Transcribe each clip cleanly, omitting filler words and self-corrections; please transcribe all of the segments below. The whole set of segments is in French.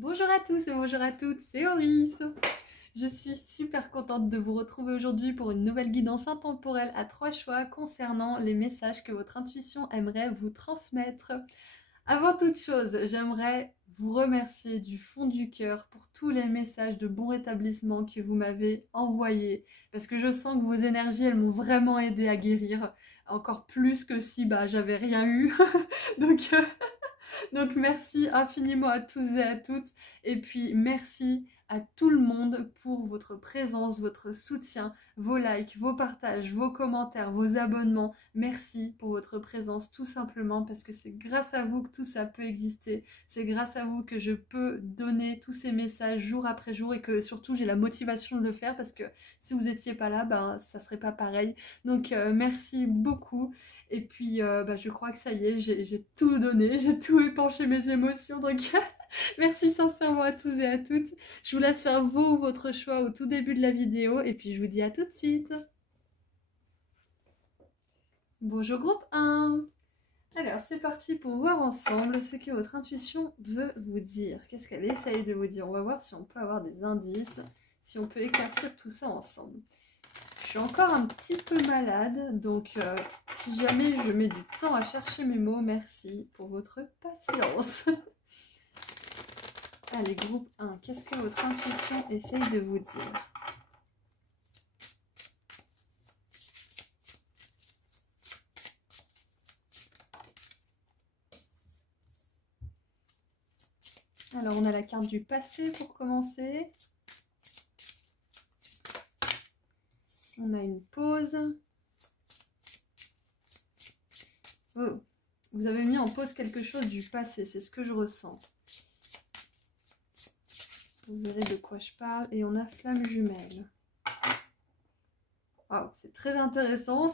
Bonjour à tous et bonjour à toutes, c'est Auris. Je suis super contente de vous retrouver aujourd'hui pour une nouvelle guidance intemporelle à 3 choix concernant les messages que votre intuition aimerait vous transmettre. Avant toute chose, j'aimerais vous remercier du fond du cœur pour tous les messages de bon rétablissement que vous m'avez envoyés, parce que je sens que vos énergies, elles m'ont vraiment aidé à guérir, encore plus que si j'avais rien eu. Donc, donc merci infiniment à tous et à toutes. Et puis merci à tout le monde pour votre présence, votre soutien, vos likes, vos partages, vos commentaires, vos abonnements. Merci pour votre présence tout simplement parce que c'est grâce à vous que tout ça peut exister. C'est grâce à vous que je peux donner tous ces messages jour après jour et que surtout j'ai la motivation de le faire parce que si vous n'étiez pas là, ça serait pas pareil. Donc merci beaucoup. Et puis je crois que ça y est, j'ai tout donné, j'ai tout épanché mes émotions. Donc merci sincèrement à tous et à toutes. Je vous laisse faire vous ou votre choix au tout début de la vidéo. Et puis je vous dis à tout de suite. Bonjour groupe 1. Alors c'est parti pour voir ensemble ce que votre intuition veut vous dire. Qu'est-ce qu'elle essaye de vous dire? On va voir si on peut avoir des indices, si on peut éclaircir tout ça ensemble. Je suis encore un petit peu malade, donc si jamais je mets du temps à chercher mes mots, merci pour votre patience. Allez, groupe 1, qu'est-ce que votre intuition essaye de vous dire? Alors, on a la carte du passé pour commencer. On a une pause. Oh, vous avez mis en pause quelque chose du passé, c'est ce que je ressens. Vous verrez de quoi je parle. Et on a flamme jumelle. Waouh, c'est très intéressant.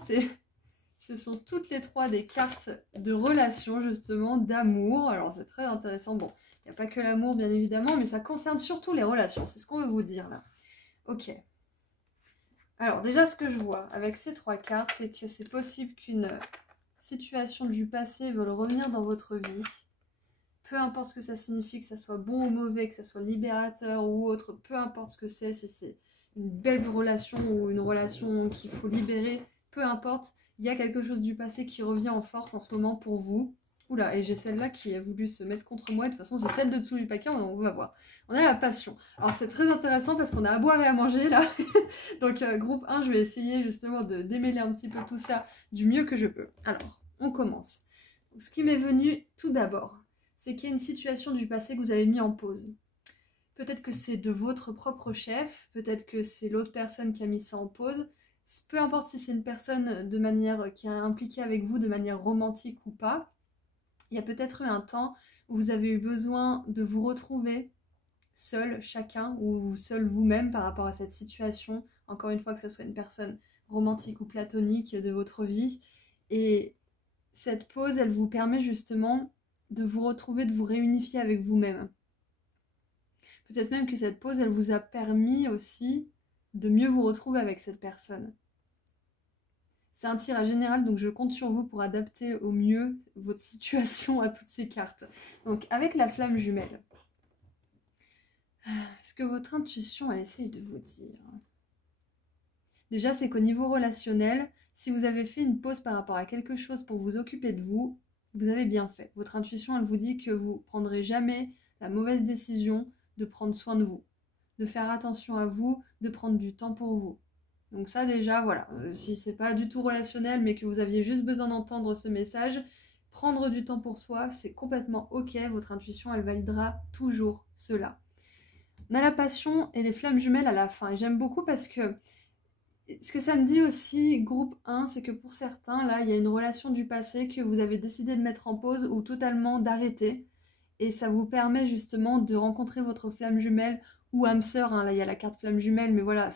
Ce sont toutes les trois des cartes de relation, justement, d'amour. Alors, c'est très intéressant. Bon, il n'y a pas que l'amour, bien évidemment, mais ça concerne surtout les relations. C'est ce qu'on veut vous dire, là. Ok. Alors, déjà, ce que je vois avec ces trois cartes, c'est que c'est possible qu'une situation du passé veuille revenir dans votre vie. Peu importe ce que ça signifie, que ça soit bon ou mauvais, que ça soit libérateur ou autre, peu importe ce que c'est, si c'est une belle relation ou une relation qu'il faut libérer, peu importe, il y a quelque chose du passé qui revient en force en ce moment pour vous. Oula, et j'ai celle-là qui a voulu se mettre contre moi, de toute façon c'est celle de dessous du paquet, on va voir. On a la passion. Alors c'est très intéressant parce qu'on a à boire et à manger là. Donc groupe 1, je vais essayer justement de démêler un petit peu tout ça du mieux que je peux. Alors, on commence. Donc, ce qui m'est venu tout d'abord, c'est qu'il y a une situation du passé que vous avez mis en pause. Peut-être que c'est de votre propre chef, peut-être que c'est l'autre personne qui a mis ça en pause. Peu importe si c'est une personne de manière qui est impliquée avec vous de manière romantique ou pas, il y a peut-être eu un temps où vous avez eu besoin de vous retrouver seul chacun ou seul vous-même par rapport à cette situation. Encore une fois, que ce soit une personne romantique ou platonique de votre vie. Et cette pause, elle vous permet justement de vous retrouver, de vous réunifier avec vous-même. Peut-être même que cette pause, elle vous a permis aussi de mieux vous retrouver avec cette personne. C'est un tirage général, donc je compte sur vous pour adapter au mieux votre situation à toutes ces cartes. Donc avec la flamme jumelle, ce que votre intuition, elle essaye de vous dire. Déjà, c'est qu'au niveau relationnel, si vous avez fait une pause par rapport à quelque chose pour vous occuper de vous, vous avez bien fait. Votre intuition, elle vous dit que vous ne prendrez jamais la mauvaise décision de prendre soin de vous, de faire attention à vous, de prendre du temps pour vous. Donc ça déjà, voilà, si c'est pas du tout relationnel, mais que vous aviez juste besoin d'entendre ce message, prendre du temps pour soi, c'est complètement ok, votre intuition, elle validera toujours cela. On a la passion et les flammes jumelles à la fin, et j'aime beaucoup parce que ce que ça me dit aussi, groupe 1, c'est que pour certains, là, il y a une relation du passé que vous avez décidé de mettre en pause ou totalement d'arrêter. Et ça vous permet justement de rencontrer votre flamme jumelle ou âme sœur. Là, il y a la carte flamme jumelle, mais voilà,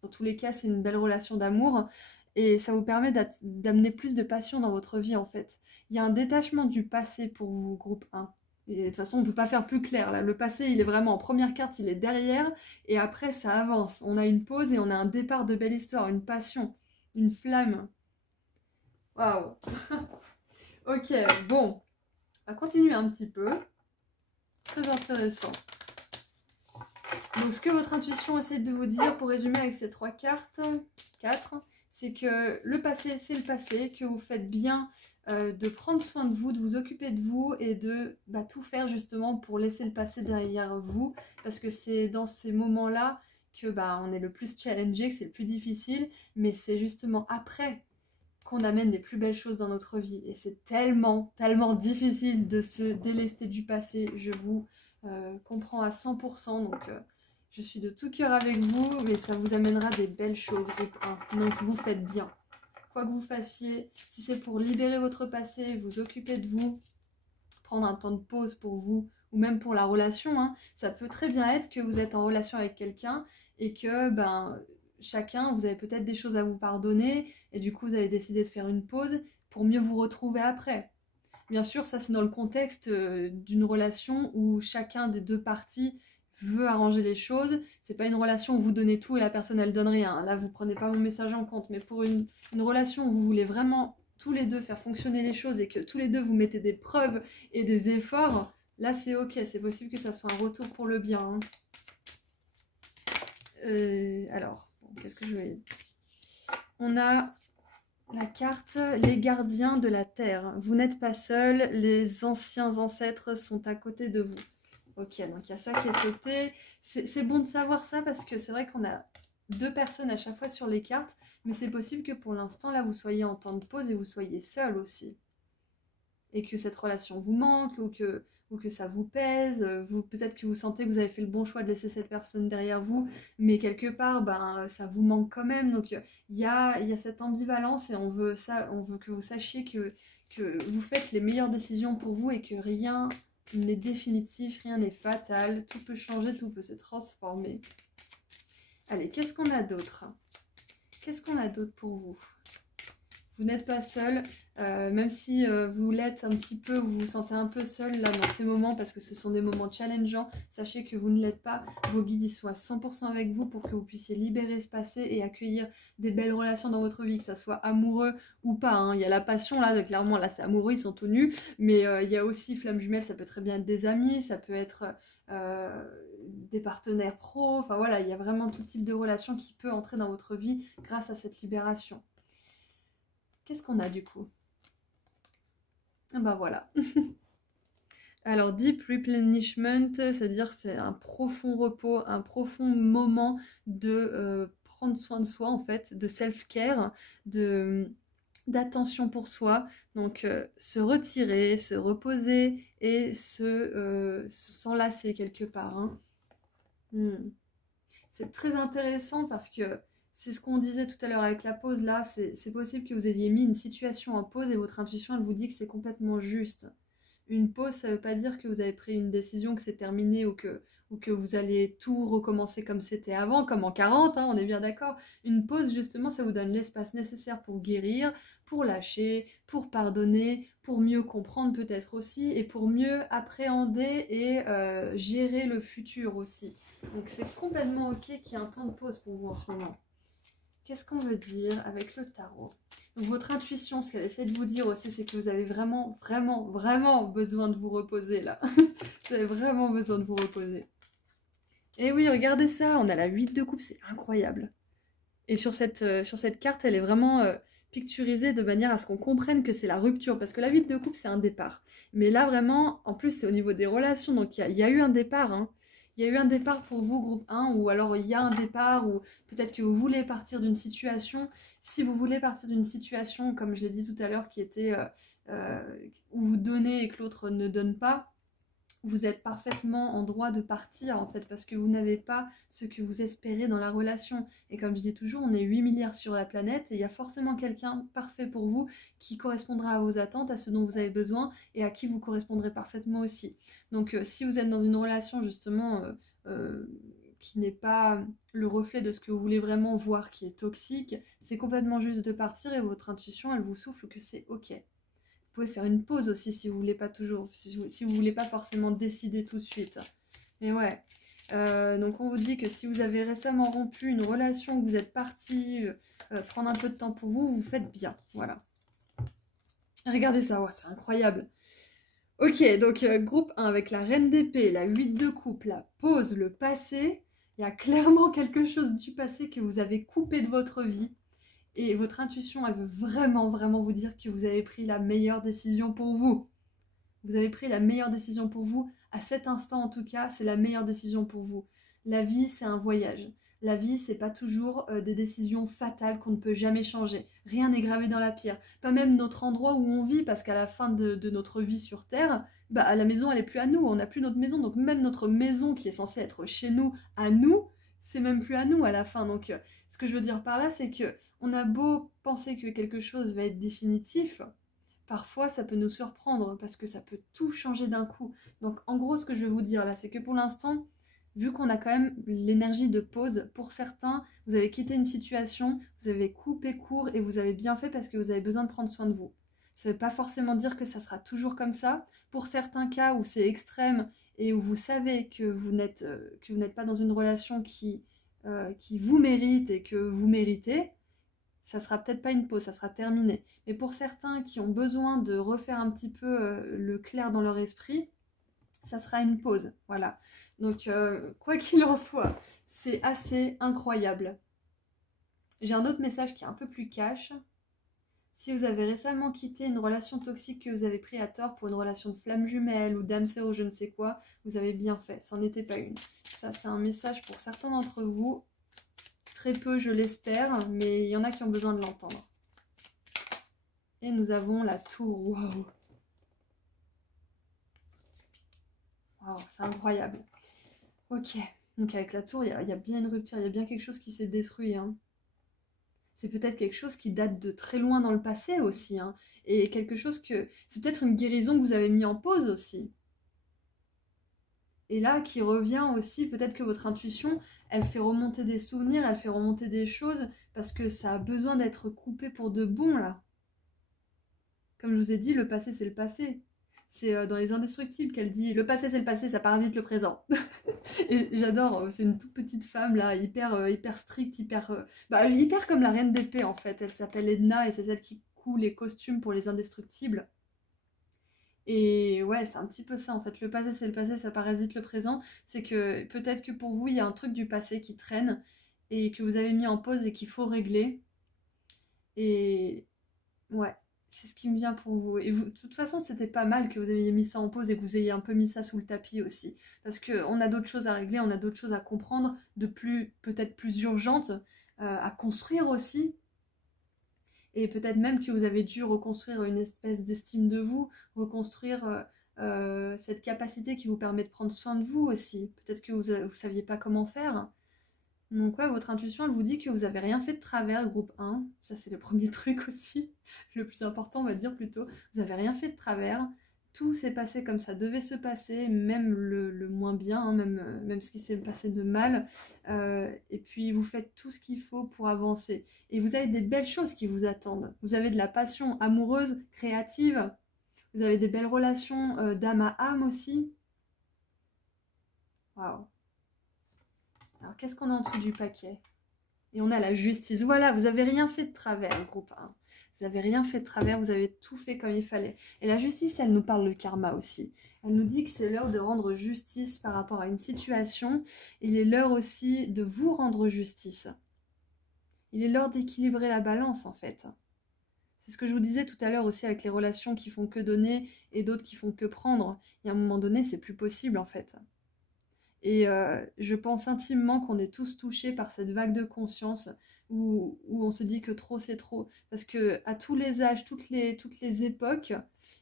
dans tous les cas, c'est une belle relation d'amour. Et ça vous permet d'amener plus de passion dans votre vie, en fait. Il y a un détachement du passé pour vous, groupe 1. Et de toute façon, on ne peut pas faire plus clair. Là. Le passé, il est vraiment en première carte, il est derrière. Et après, ça avance. On a une pause et on a un départ de belle histoire, une passion, une flamme. Waouh. Ok, bon. On va continuer un petit peu. Très intéressant. Donc ce que votre intuition essaie de vous dire, pour résumer avec ces 3 cartes, 4, c'est que le passé, c'est le passé, que vous faites bien de prendre soin de vous occuper de vous et de tout faire justement pour laisser le passé derrière vous, parce que c'est dans ces moments-là que on est le plus challengé, que c'est le plus difficile, mais c'est justement après qu'on amène les plus belles choses dans notre vie. Et c'est tellement, tellement difficile de se délester du passé, je vous comprends à 100%, donc je suis de tout cœur avec vous, mais ça vous amènera des belles choses, groupe 1. Donc vous faites bien. Quoi que vous fassiez, si c'est pour libérer votre passé, vous occuper de vous, prendre un temps de pause pour vous, ou même pour la relation, hein, ça peut très bien être que vous êtes en relation avec quelqu'un et que chacun, vous avez peut-être des choses à vous pardonner et du coup vous avez décidé de faire une pause pour mieux vous retrouver après. Bien sûr, ça c'est dans le contexte d'une relation où chacun des deux parties veut arranger les choses. C'est pas une relation où vous donnez tout et la personne elle donne rien. Là vous prenez pas mon message en compte, mais pour une relation où vous voulez vraiment tous les deux faire fonctionner les choses et que tous les deux vous mettez des preuves et des efforts, là c'est ok, c'est possible que ça soit un retour pour le bien. Hein. Alors, qu'est-ce que je vais... On a la carte les gardiens de la terre. Vous n'êtes pas seul, les anciens ancêtres sont à côté de vous. Ok, donc il y a ça qui est sauté. C'est bon de savoir ça parce que c'est vrai qu'on a 2 personnes à chaque fois sur les cartes, mais c'est possible que pour l'instant, là, vous soyez en temps de pause et vous soyez seul aussi. Et que cette relation vous manque ou que ça vous pèse. Peut-être que vous sentez que vous avez fait le bon choix de laisser cette personne derrière vous, mais quelque part, ça vous manque quand même. Donc il y a cette ambivalence et on veut que vous sachiez que vous faites les meilleures décisions pour vous et que rien n'est définitif, rien n'est fatal, tout peut changer, tout peut se transformer. Allez, qu'est-ce qu'on a d'autre? Qu'est-ce qu'on a d'autre pour vous? Vous n'êtes pas seul, même si vous l'êtes un petit peu, vous vous sentez un peu seul là dans ces moments parce que ce sont des moments challengeants, sachez que vous ne l'êtes pas, vos guides ils sont à 100% avec vous pour que vous puissiez libérer ce passé et accueillir des belles relations dans votre vie, que ça soit amoureux ou pas, hein. Il y a la passion là, clairement là c'est amoureux, ils sont tout nus, mais il y a aussi flamme jumelle, ça peut très bien être des amis, ça peut être des partenaires pro, enfin voilà, il y a vraiment tout type de relation qui peut entrer dans votre vie grâce à cette libération. Qu'est-ce qu'on a du coup? Voilà. Alors, deep replenishment, c'est-à-dire c'est un profond repos, un profond moment de prendre soin de soi, en fait, de self-care, d'attention pour soi. Donc, se retirer, se reposer et s'enlacer quelque part. Hein. C'est très intéressant parce que c'est ce qu'on disait tout à l'heure avec la pause, là, c'est possible que vous ayez mis une situation en pause et votre intuition, elle vous dit que c'est complètement juste. Une pause, ça ne veut pas dire que vous avez pris une décision, que c'est terminé ou que vous allez tout recommencer comme c'était avant, comme en 40, hein, on est bien d'accord. Une pause, justement, ça vous donne l'espace nécessaire pour guérir, pour lâcher, pour pardonner, pour mieux comprendre peut-être aussi, et pour mieux appréhender et gérer le futur aussi. Donc c'est complètement ok qu'il y ait un temps de pause pour vous en ce moment. Qu'est-ce qu'on veut dire avec le tarot? Donc votre intuition, ce qu'elle essaie de vous dire aussi, c'est que vous avez vraiment, vraiment, vraiment besoin de vous reposer là. Vous avez vraiment besoin de vous reposer. Et oui, regardez ça, on a la 8 de coupe, c'est incroyable. Et sur cette carte, elle est vraiment picturisée de manière à ce qu'on comprenne que c'est la rupture. Parce que la 8 de coupe, c'est un départ. Mais là, vraiment, en plus, c'est au niveau des relations. Donc, il y a eu un départ, hein. Il y a eu un départ pour vous, groupe 1, ou alors il y a un départ, ou peut-être que vous voulez partir d'une situation. Si vous voulez partir d'une situation, comme je l'ai dit tout à l'heure, qui était où vous donnez et que l'autre ne donne pas, vous êtes parfaitement en droit de partir en fait, parce que vous n'avez pas ce que vous espérez dans la relation. Et comme je dis toujours, on est 8 milliards sur la planète et il y a forcément quelqu'un parfait pour vous qui correspondra à vos attentes, à ce dont vous avez besoin et à qui vous correspondrez parfaitement aussi. Donc si vous êtes dans une relation justement qui n'est pas le reflet de ce que vous voulez vraiment voir, qui est toxique, c'est complètement juste de partir et votre intuition elle vous souffle que c'est ok. Vous pouvez faire une pause aussi si vous voulez pas toujours, si vous voulez pas forcément décider tout de suite. Mais ouais, donc on vous dit que si vous avez récemment rompu une relation, que vous êtes parti prendre un peu de temps pour vous, vous faites bien, voilà. Regardez ça, ouais, c'est incroyable. Ok, donc groupe 1 avec la reine d'épée, la 8 de coupe, la pause, le passé. Il y a clairement quelque chose du passé que vous avez coupé de votre vie. Et votre intuition, elle veut vraiment, vraiment vous dire que vous avez pris la meilleure décision pour vous. Vous avez pris la meilleure décision pour vous. À cet instant, en tout cas, c'est la meilleure décision pour vous. La vie, c'est un voyage. La vie, c'est pas toujours des décisions fatales qu'on ne peut jamais changer. Rien n'est gravé dans la pierre. Pas même notre endroit où on vit, parce qu'à la fin de notre vie sur Terre, bah, la maison, elle est plus à nous. On n'a plus notre maison. Donc même notre maison qui est censée être chez nous, à nous, c'est même plus à nous à la fin. Donc ce que je veux dire par là, c'est que on a beau penser que quelque chose va être définitif, parfois ça peut nous surprendre parce que ça peut tout changer d'un coup. Donc en gros, ce que je veux vous dire là, c'est que pour l'instant, vu qu'on a quand même l'énergie de pause, pour certains, vous avez quitté une situation, vous avez coupé court et vous avez bien fait parce que vous avez besoin de prendre soin de vous. Ça ne veut pas forcément dire que ça sera toujours comme ça. Pour certains cas où c'est extrême et où vous savez que vous n'êtes pas dans une relation qui vous mérite et que vous méritez, ça sera peut-être pas une pause, ça sera terminé. Mais pour certains qui ont besoin de refaire un petit peu le clair dans leur esprit, ça sera une pause, voilà. Donc, quoi qu'il en soit, c'est assez incroyable. J'ai un autre message qui est un peu plus cash. Si vous avez récemment quitté une relation toxique que vous avez pris à tort pour une relation de flamme jumelle ou d'âme sœur ou je ne sais quoi, vous avez bien fait, c'en était pas une. Ça, c'est un message pour certains d'entre vous. Très peu, je l'espère, mais il y en a qui ont besoin de l'entendre. Et nous avons la tour. Waouh! Waouh, c'est incroyable. Ok, donc avec la tour, il y a bien une rupture, il y a bien quelque chose qui s'est détruit. Hein. C'est peut-être quelque chose qui date de très loin dans le passé aussi. Hein. Et quelque chose que... C'est peut-être une guérison que vous avez mis en pause aussi. Et là, qui revient aussi, peut-être que votre intuition, elle fait remonter des souvenirs, elle fait remonter des choses, parce que ça a besoin d'être coupé pour de bon, là. Comme je vous ai dit, le passé, c'est le passé. C'est dans Les Indestructibles qu'elle dit « Le passé, c'est le passé, ça parasite le présent ». Et j'adore, c'est une toute petite femme, là, hyper stricte, hyper comme la reine d'épée, en fait. Elle s'appelle Edna, et c'est celle qui coud les costumes pour Les Indestructibles. Et ouais, c'est un petit peu ça en fait. Le passé, c'est le passé, ça parasite le présent. C'est que peut-être que pour vous, il y a un truc du passé qui traîne et que vous avez mis en pause et qu'il faut régler. Et ouais, c'est ce qui me vient pour vous. Et vous, de toute façon, c'était pas mal que vous ayez mis ça en pause et que vous ayez un peu mis ça sous le tapis aussi. Parce qu'on a d'autres choses à régler, on a d'autres choses à comprendre, peut-être plus urgentes, à construire aussi. Et peut-être même que vous avez dû reconstruire une espèce d'estime de vous, reconstruire cette capacité qui vous permet de prendre soin de vous aussi. Peut-être que vous ne saviez pas comment faire. Donc ouais, votre intuition, elle vous dit que vous n'avez rien fait de travers, groupe 1. Ça, c'est le premier truc aussi. Le plus important, on va dire plutôt. Vous n'avez rien fait de travers. Tout s'est passé comme ça devait se passer, même le moins bien, hein, même ce qui s'est passé de mal. Et puis, vous faites tout ce qu'il faut pour avancer. Et vous avez des belles choses qui vous attendent. Vous avez de la passion amoureuse, créative. Vous avez des belles relations d'âme à âme aussi. Waouh. Alors, qu'est-ce qu'on a en dessous du paquet? Et on a la justice. Voilà, vous n'avez rien fait de travers, groupe 1. Vous n'avez rien fait de travers, vous avez tout fait comme il fallait. Et la justice, elle nous parle de karma aussi. Elle nous dit que c'est l'heure de rendre justice par rapport à une situation. Il est l'heure aussi de vous rendre justice. Il est l'heure d'équilibrer la balance, en fait. C'est ce que je vous disais tout à l'heure aussi avec les relations qui font que donner et d'autres qui font que prendre. Il y a un moment donné, c'est plus possible, en fait. Et je pense intimement qu'on est tous touchés par cette vague de conscience où on se dit que trop c'est trop. Parce que à tous les âges, toutes les époques,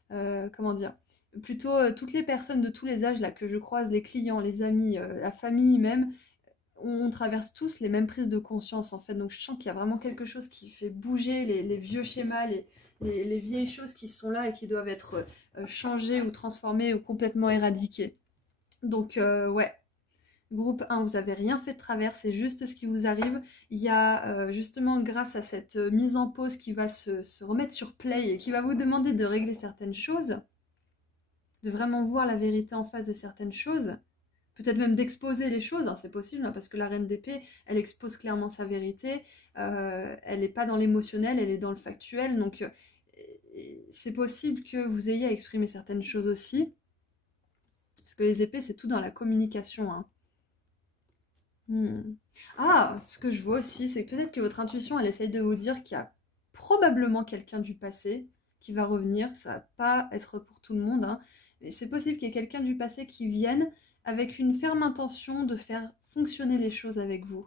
comment dire, plutôt toutes les personnes de tous les âges là que je croise, les clients, les amis, la famille même, on traverse tous les mêmes prises de conscience en fait. Donc je sens qu'il y a vraiment quelque chose qui fait bouger les vieux schémas, les vieilles choses qui sont là et qui doivent être changées ou transformées ou complètement éradiquées. Donc ouais. Groupe 1, vous n'avez rien fait de travers, c'est juste ce qui vous arrive. Il y a justement grâce à cette mise en pause qui va se remettre sur play et qui va vous demander de régler certaines choses, de vraiment voir la vérité en face de certaines choses, peut-être même d'exposer les choses, hein, c'est possible, hein, parce que la reine d'épée, elle expose clairement sa vérité, elle n'est pas dans l'émotionnel, elle est dans le factuel, donc c'est possible que vous ayez à exprimer certaines choses aussi. Parce que les épées, c'est tout dans la communication. Hein. Ah, ce que je vois aussi, c'est que peut-être que votre intuition, elle essaye de vous dire qu'il y a probablement quelqu'un du passé qui va revenir. Ça va pas être pour tout le monde, hein, mais c'est possible qu'il y ait quelqu'un du passé qui vienne avec une ferme intention de faire fonctionner les choses avec vous.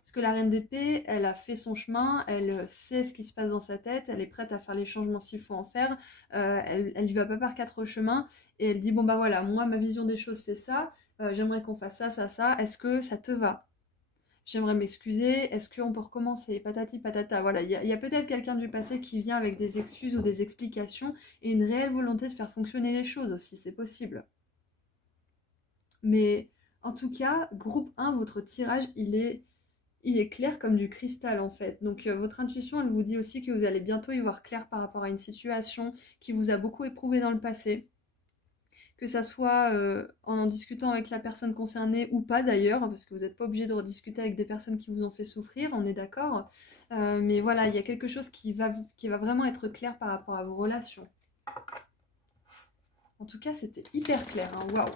Parce que la reine d'épée, elle a fait son chemin, elle sait ce qui se passe dans sa tête, elle est prête à faire les changements s'il faut en faire, elle y va pas par quatre chemins, et elle dit, bon bah voilà, moi ma vision des choses c'est ça, j'aimerais qu'on fasse ça, ça, ça, est-ce que ça te va? J'aimerais m'excuser, est-ce qu'on peut recommencer? Patati patata, voilà, il y a peut-être quelqu'un du passé qui vient avec des excuses ou des explications, et une réelle volonté de faire fonctionner les choses aussi, c'est possible. Mais en tout cas, groupe 1, votre tirage, il est clair comme du cristal en fait. Donc votre intuition, elle vous dit aussi que vous allez bientôt y voir clair par rapport à une situation qui vous a beaucoup éprouvé dans le passé. Que ça soit en discutant avec la personne concernée ou pas d'ailleurs, parce que vous n'êtes pas obligé de rediscuter avec des personnes qui vous ont fait souffrir, on est d'accord. Mais voilà, il y a quelque chose qui va vraiment être clair par rapport à vos relations. En tout cas, c'était hyper clair, hein. Waouh!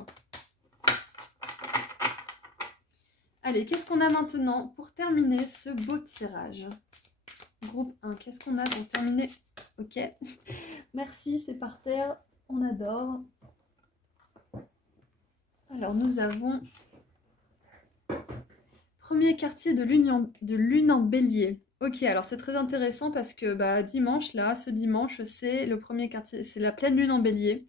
Allez, qu'est-ce qu'on a maintenant pour terminer ce beau tirage? Groupe 1, qu'est-ce qu'on a pour terminer? Ok, merci, c'est par terre, on adore. Alors, nous avons premier quartier de lune en bélier. Ok, alors c'est très intéressant parce que bah, dimanche, là, ce dimanche, c'est le premier quartier, c'est la pleine lune en bélier.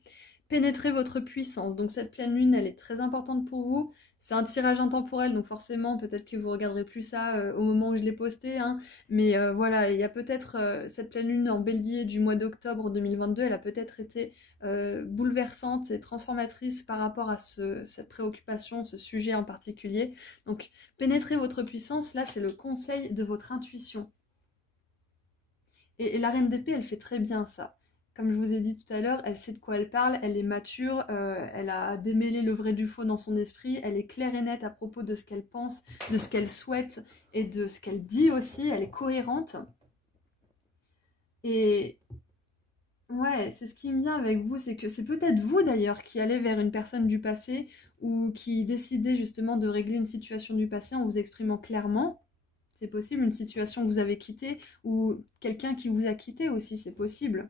Pénétrez votre puissance. Donc cette pleine lune, elle est très importante pour vous. C'est un tirage intemporel, donc forcément, peut-être que vous regarderez plus ça au moment où je l'ai posté. Hein. Mais voilà, il y a peut-être cette pleine lune en bélier du mois d'octobre 2022, elle a peut-être été bouleversante et transformatrice par rapport à cette préoccupation, ce sujet en particulier. Donc pénétrez votre puissance, là c'est le conseil de votre intuition. Et la reine d'épée, elle fait très bien ça. Comme je vous ai dit tout à l'heure, elle sait de quoi elle parle, elle est mature, elle a démêlé le vrai du faux dans son esprit, elle est claire et nette à propos de ce qu'elle pense, de ce qu'elle souhaite et de ce qu'elle dit aussi, elle est cohérente. Et ouais, c'est ce qui me vient avec vous, c'est que c'est peut-être vous d'ailleurs qui allez vers une personne du passé ou qui décidez justement de régler une situation du passé en vous exprimant clairement. C'est possible, une situation que vous avez quittée ou quelqu'un qui vous a quitté aussi, c'est possible.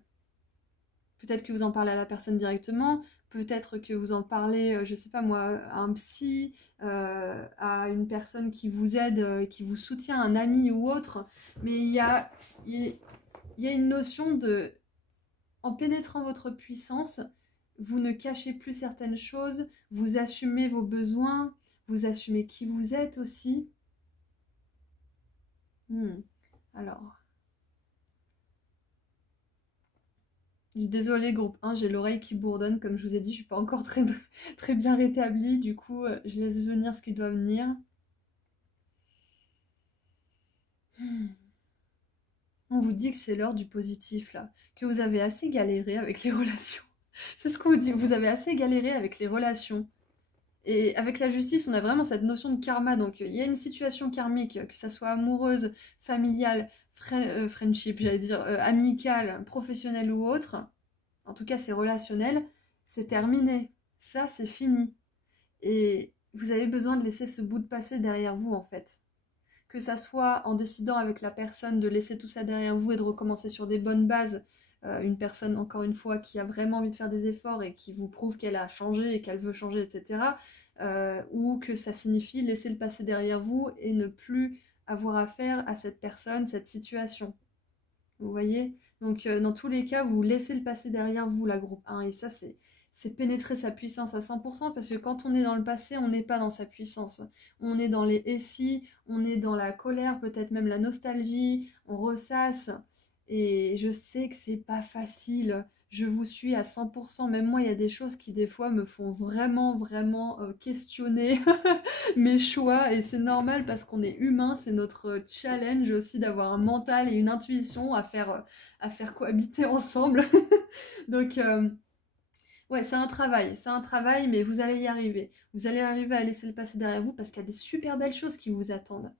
Peut-être que vous en parlez à la personne directement, peut-être que vous en parlez, je sais pas moi, à un psy, à une personne qui vous aide, qui vous soutient, un ami ou autre. Mais il y a une notion de, en pénétrant votre puissance, vous ne cachez plus certaines choses, vous assumez vos besoins, vous assumez qui vous êtes aussi. Alors... Désolée groupe 1, j'ai l'oreille qui bourdonne, comme je vous ai dit, je suis pas encore très bien rétablie, du coup je laisse venir ce qui doit venir. On vous dit que c'est l'heure du positif là, que vous avez assez galéré avec les relations. C'est ce qu'on vous dit, vous avez assez galéré avec les relations. Et avec la justice, on a vraiment cette notion de karma, donc il y a une situation karmique, que ça soit amoureuse, familiale, friendship, j'allais dire, amicale, professionnelle ou autre. En tout cas, c'est relationnel, c'est terminé. Ça, c'est fini. Et vous avez besoin de laisser ce bout de passé derrière vous, en fait. Que ça soit en décidant avec la personne de laisser tout ça derrière vous et de recommencer sur des bonnes bases, une personne, encore une fois, qui a vraiment envie de faire des efforts et qui vous prouve qu'elle a changé et qu'elle veut changer, etc. Ou que ça signifie laisser le passé derrière vous et ne plus avoir affaire à cette personne, cette situation. Vous voyez? Donc dans tous les cas, vous laissez le passé derrière vous, la groupe 1. Et ça, c'est pénétrer sa puissance à 100% parce que quand on est dans le passé, on n'est pas dans sa puissance. On est dans les « et si », on est dans la colère, peut-être même la nostalgie, on ressasse. Et je sais que c'est pas facile, je vous suis à 100%. Même moi, il y a des choses qui des fois me font vraiment questionner mes choix. Et c'est normal parce qu'on est humain, c'est notre challenge aussi d'avoir un mental et une intuition à faire cohabiter ensemble. Donc... ouais, c'est un travail, mais vous allez y arriver. Vous allez arriver à laisser le passé derrière vous parce qu'il y a des super belles choses qui vous attendent.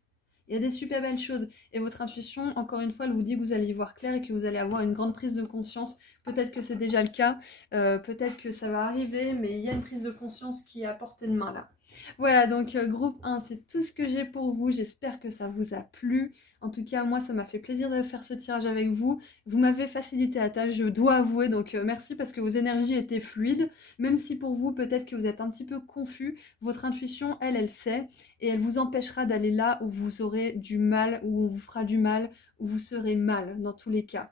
Il y a des super belles choses. Et votre intuition, encore une fois, elle vous dit que vous allez y voir clair et que vous allez avoir une grande prise de conscience. Peut-être que c'est déjà le cas, peut-être que ça va arriver, mais il y a une prise de conscience qui est à portée de main là. Voilà, donc groupe 1, c'est tout ce que j'ai pour vous. J'espère que ça vous a plu. En tout cas, moi, ça m'a fait plaisir de faire ce tirage avec vous. Vous m'avez facilité la tâche, je dois avouer, donc merci parce que vos énergies étaient fluides. Même si pour vous, peut-être que vous êtes un petit peu confus, votre intuition, elle sait, et elle vous empêchera d'aller là où vous aurez du mal, où on vous fera du mal, où vous serez mal, dans tous les cas.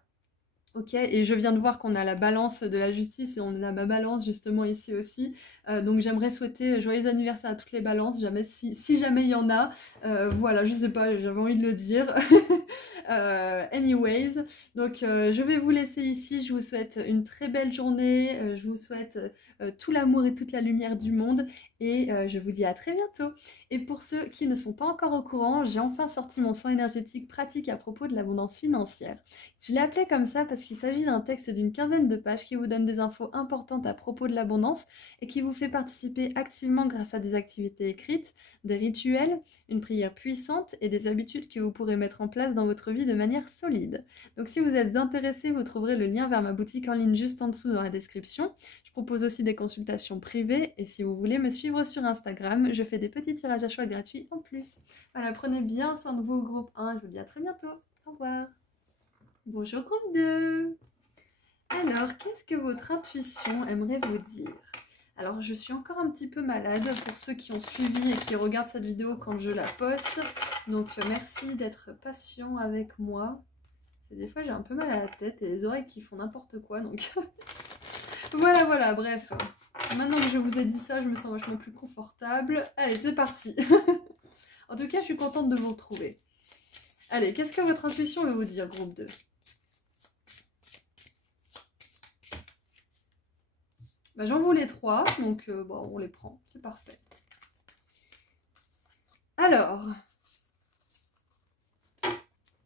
Ok, et je viens de voir qu'on a la balance de la justice et on a ma balance justement ici aussi. Donc j'aimerais souhaiter joyeux anniversaire à toutes les balances, jamais, si jamais il y en a. Voilà, je sais pas, j'avais envie de le dire. Anyways, donc je vais vous laisser ici. Je vous souhaite une très belle journée. Je vous souhaite tout l'amour et toute la lumière du monde. Et je vous dis à très bientôt. Et pour ceux qui ne sont pas encore au courant, j'ai enfin sorti mon soin énergétique pratique à propos de l'abondance financière. Je l'ai appelé comme ça parce qu'il s'agit d'un texte d'une quinzaine de pages qui vous donne des infos importantes à propos de l'abondance et qui vous fait participer activement grâce à des activités écrites, des rituels, une prière puissante et des habitudes que vous pourrez mettre en place dans votre vie de manière solide. Donc si vous êtes intéressé, vous trouverez le lien vers ma boutique en ligne juste en dessous dans la description. Je propose aussi des consultations privées et si vous voulez me suivre sur Instagram, je fais des petits tirages à choix gratuits en plus. Voilà, prenez bien soin de vous, groupe 1. Je vous dis à très bientôt. Au revoir. Bonjour groupe 2. Alors, qu'est-ce que votre intuition aimerait vous dire? Alors, je suis encore un petit peu malade pour ceux qui ont suivi et qui regardent cette vidéo quand je la poste. Donc, merci d'être patient avec moi. Parce que des fois, j'ai un peu mal à la tête et les oreilles qui font n'importe quoi. Donc, voilà, bref. Maintenant que je vous ai dit ça, je me sens vachement plus confortable. Allez, c'est parti. En tout cas, je suis contente de vous retrouver. Allez, qu'est-ce que votre intuition veut vous dire, groupe 2? Bah, j'en voulais 3, donc bon, on les prend, c'est parfait. Alors,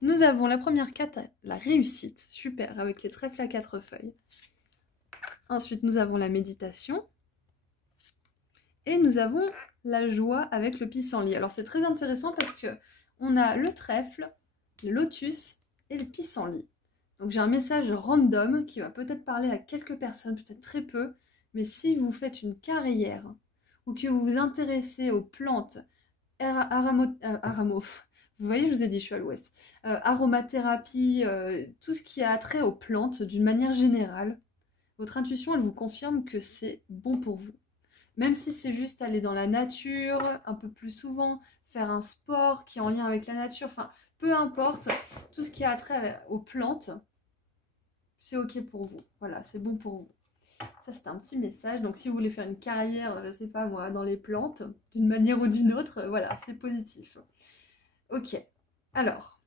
nous avons la première carte, la réussite, super, avec les trèfles à 4 feuilles. Ensuite, nous avons la méditation. Et nous avons la joie avec le pissenlit. Alors, c'est très intéressant parce que on a le trèfle, le lotus et le pissenlit. Donc, j'ai un message random qui va peut-être parler à quelques personnes, peut-être très peu. Mais si vous faites une carrière ou que vous vous intéressez aux plantes, vous voyez, je vous ai dit, je suis à l'ouest, aromathérapie, tout ce qui a trait aux plantes d'une manière générale, votre intuition, elle vous confirme que c'est bon pour vous. Même si c'est juste aller dans la nature un peu plus souvent, faire un sport qui est en lien avec la nature, enfin, peu importe, tout ce qui a trait aux plantes, c'est ok pour vous. Voilà, c'est bon pour vous. Ça, c'est un petit message. Donc, si vous voulez faire une carrière, je sais pas moi, dans les plantes, d'une manière ou d'une autre, voilà, c'est positif. Ok. Alors,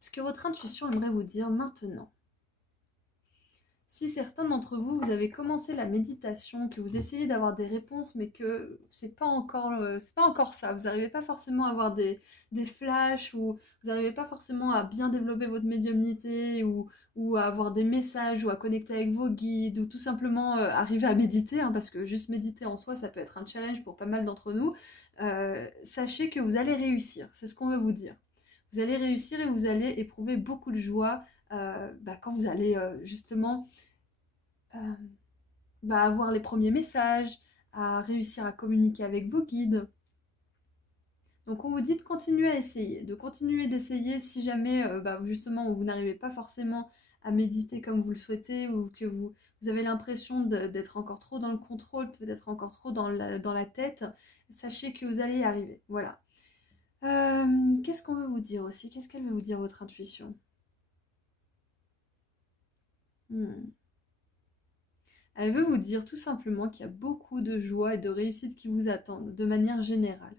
ce que votre intuition aimerait vous dire maintenant. Si certains d'entre vous, vous avez commencé la méditation, que vous essayez d'avoir des réponses, mais que c'est pas encore ça, vous n'arrivez pas forcément à avoir des flashs, ou vous n'arrivez pas forcément à bien développer votre médiumnité, ou à avoir des messages, ou à connecter avec vos guides, ou tout simplement arriver à méditer, hein, parce que juste méditer en soi, ça peut être un challenge pour pas mal d'entre nous, sachez que vous allez réussir, c'est ce qu'on veut vous dire. Vous allez réussir et vous allez éprouver beaucoup de joie quand vous allez justement avoir les premiers messages, à réussir à communiquer avec vos guides. Donc on vous dit de continuer à essayer, de continuer d'essayer si jamais justement vous n'arrivez pas forcément à méditer comme vous le souhaitez ou que vous avez l'impression d'être encore trop dans le contrôle, peut-être encore trop dans la tête, sachez que vous allez y arriver. Voilà. Qu'est-ce qu'on veut vous dire aussi? Qu'est-ce qu'elle veut vous dire, votre intuition? Elle veut vous dire tout simplement qu'il y a beaucoup de joie et de réussite qui vous attendent, de manière générale.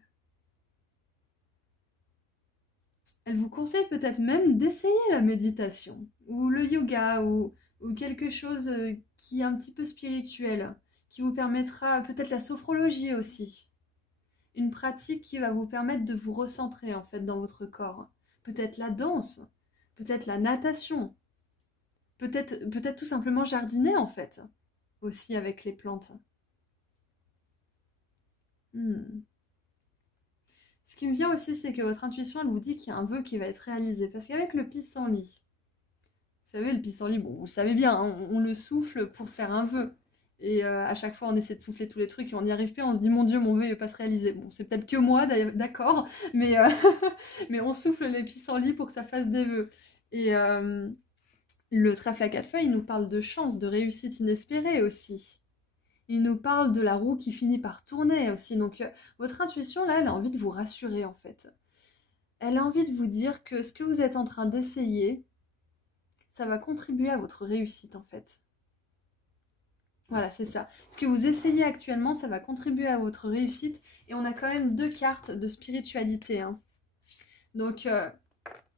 Elle vous conseille peut-être même d'essayer la méditation, ou le yoga, ou quelque chose qui est un petit peu spirituel, qui vous permettra, peut-être la sophrologie aussi. Une pratique qui va vous permettre de vous recentrer en fait dans votre corps. Peut-être la danse, peut-être la natation, peut-être tout simplement jardiner en fait, aussi avec les plantes. Ce qui me vient aussi, c'est que votre intuition, elle vous dit qu'il y a un vœu qui va être réalisé. Parce qu'avec le pissenlit, vous savez, le pissenlit, bon, vous le savez bien, hein, on le souffle pour faire un vœu. Et à chaque fois, on essaie de souffler tous les trucs et on n'y arrive pas. On se dit, mon Dieu, mon vœu ne va pas se réaliser. Bon, c'est peut-être que moi, d'accord, mais, mais on souffle les pissenlits pour que ça fasse des vœux. Et le trèfle à 4 feuilles, il nous parle de chance, de réussite inespérée aussi. Il nous parle de la roue qui finit par tourner aussi. Donc, votre intuition, là, elle a envie de vous rassurer, en fait. Elle a envie de vous dire que ce que vous êtes en train d'essayer, ça va contribuer à votre réussite, en fait. Voilà, c'est ça. Ce que vous essayez actuellement, ça va contribuer à votre réussite. Et on a quand même 2 cartes de spiritualité, hein. Donc,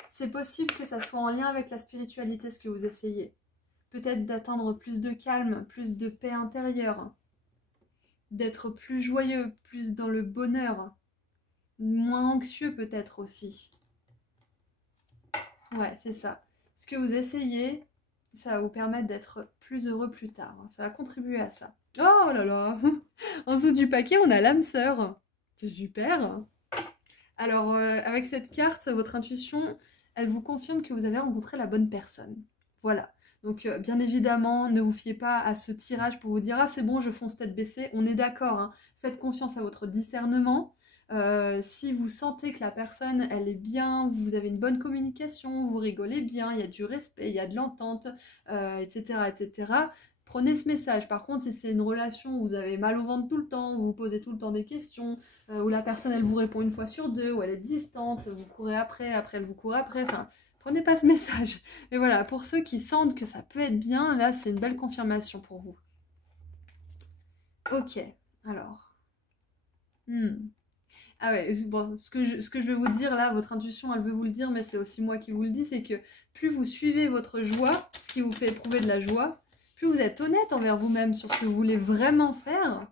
c'est possible que ça soit en lien avec la spiritualité, ce que vous essayez. Peut-être d'atteindre plus de calme, plus de paix intérieure. D'être plus joyeux, plus dans le bonheur. Moins anxieux peut-être aussi. Ouais, c'est ça. Ce que vous essayez, ça va vous permettre d'être plus heureux plus tard. Ça va contribuer à ça. Oh là là. En dessous du paquet, on a l'âme sœur. C'est super. Alors, avec cette carte, votre intuition, elle vous confirme que vous avez rencontré la bonne personne. Voilà. Donc, bien évidemment, ne vous fiez pas à ce tirage pour vous dire « Ah, c'est bon, je fonce tête baissée ». On est d'accord, hein. Faites confiance à votre discernement. Si vous sentez que la personne, elle est bien, vous avez une bonne communication, vous rigolez bien, il y a du respect, il y a de l'entente, etc., etc., prenez ce message. Par contre, si c'est une relation où vous avez mal au ventre tout le temps, où vous posez tout le temps des questions, où la personne, elle vous répond une fois sur deux, où elle est distante, vous courez après, après elle vous court après, enfin, prenez pas ce message. Mais voilà, pour ceux qui sentent que ça peut être bien, là, c'est une belle confirmation pour vous. Ok, alors... Ah ouais, bon, ce que je vais vous dire là, votre intuition, elle veut vous le dire, mais c'est aussi moi qui vous le dis, c'est que plus vous suivez votre joie, ce qui vous fait éprouver de la joie, plus vous êtes honnête envers vous-même sur ce que vous voulez vraiment faire,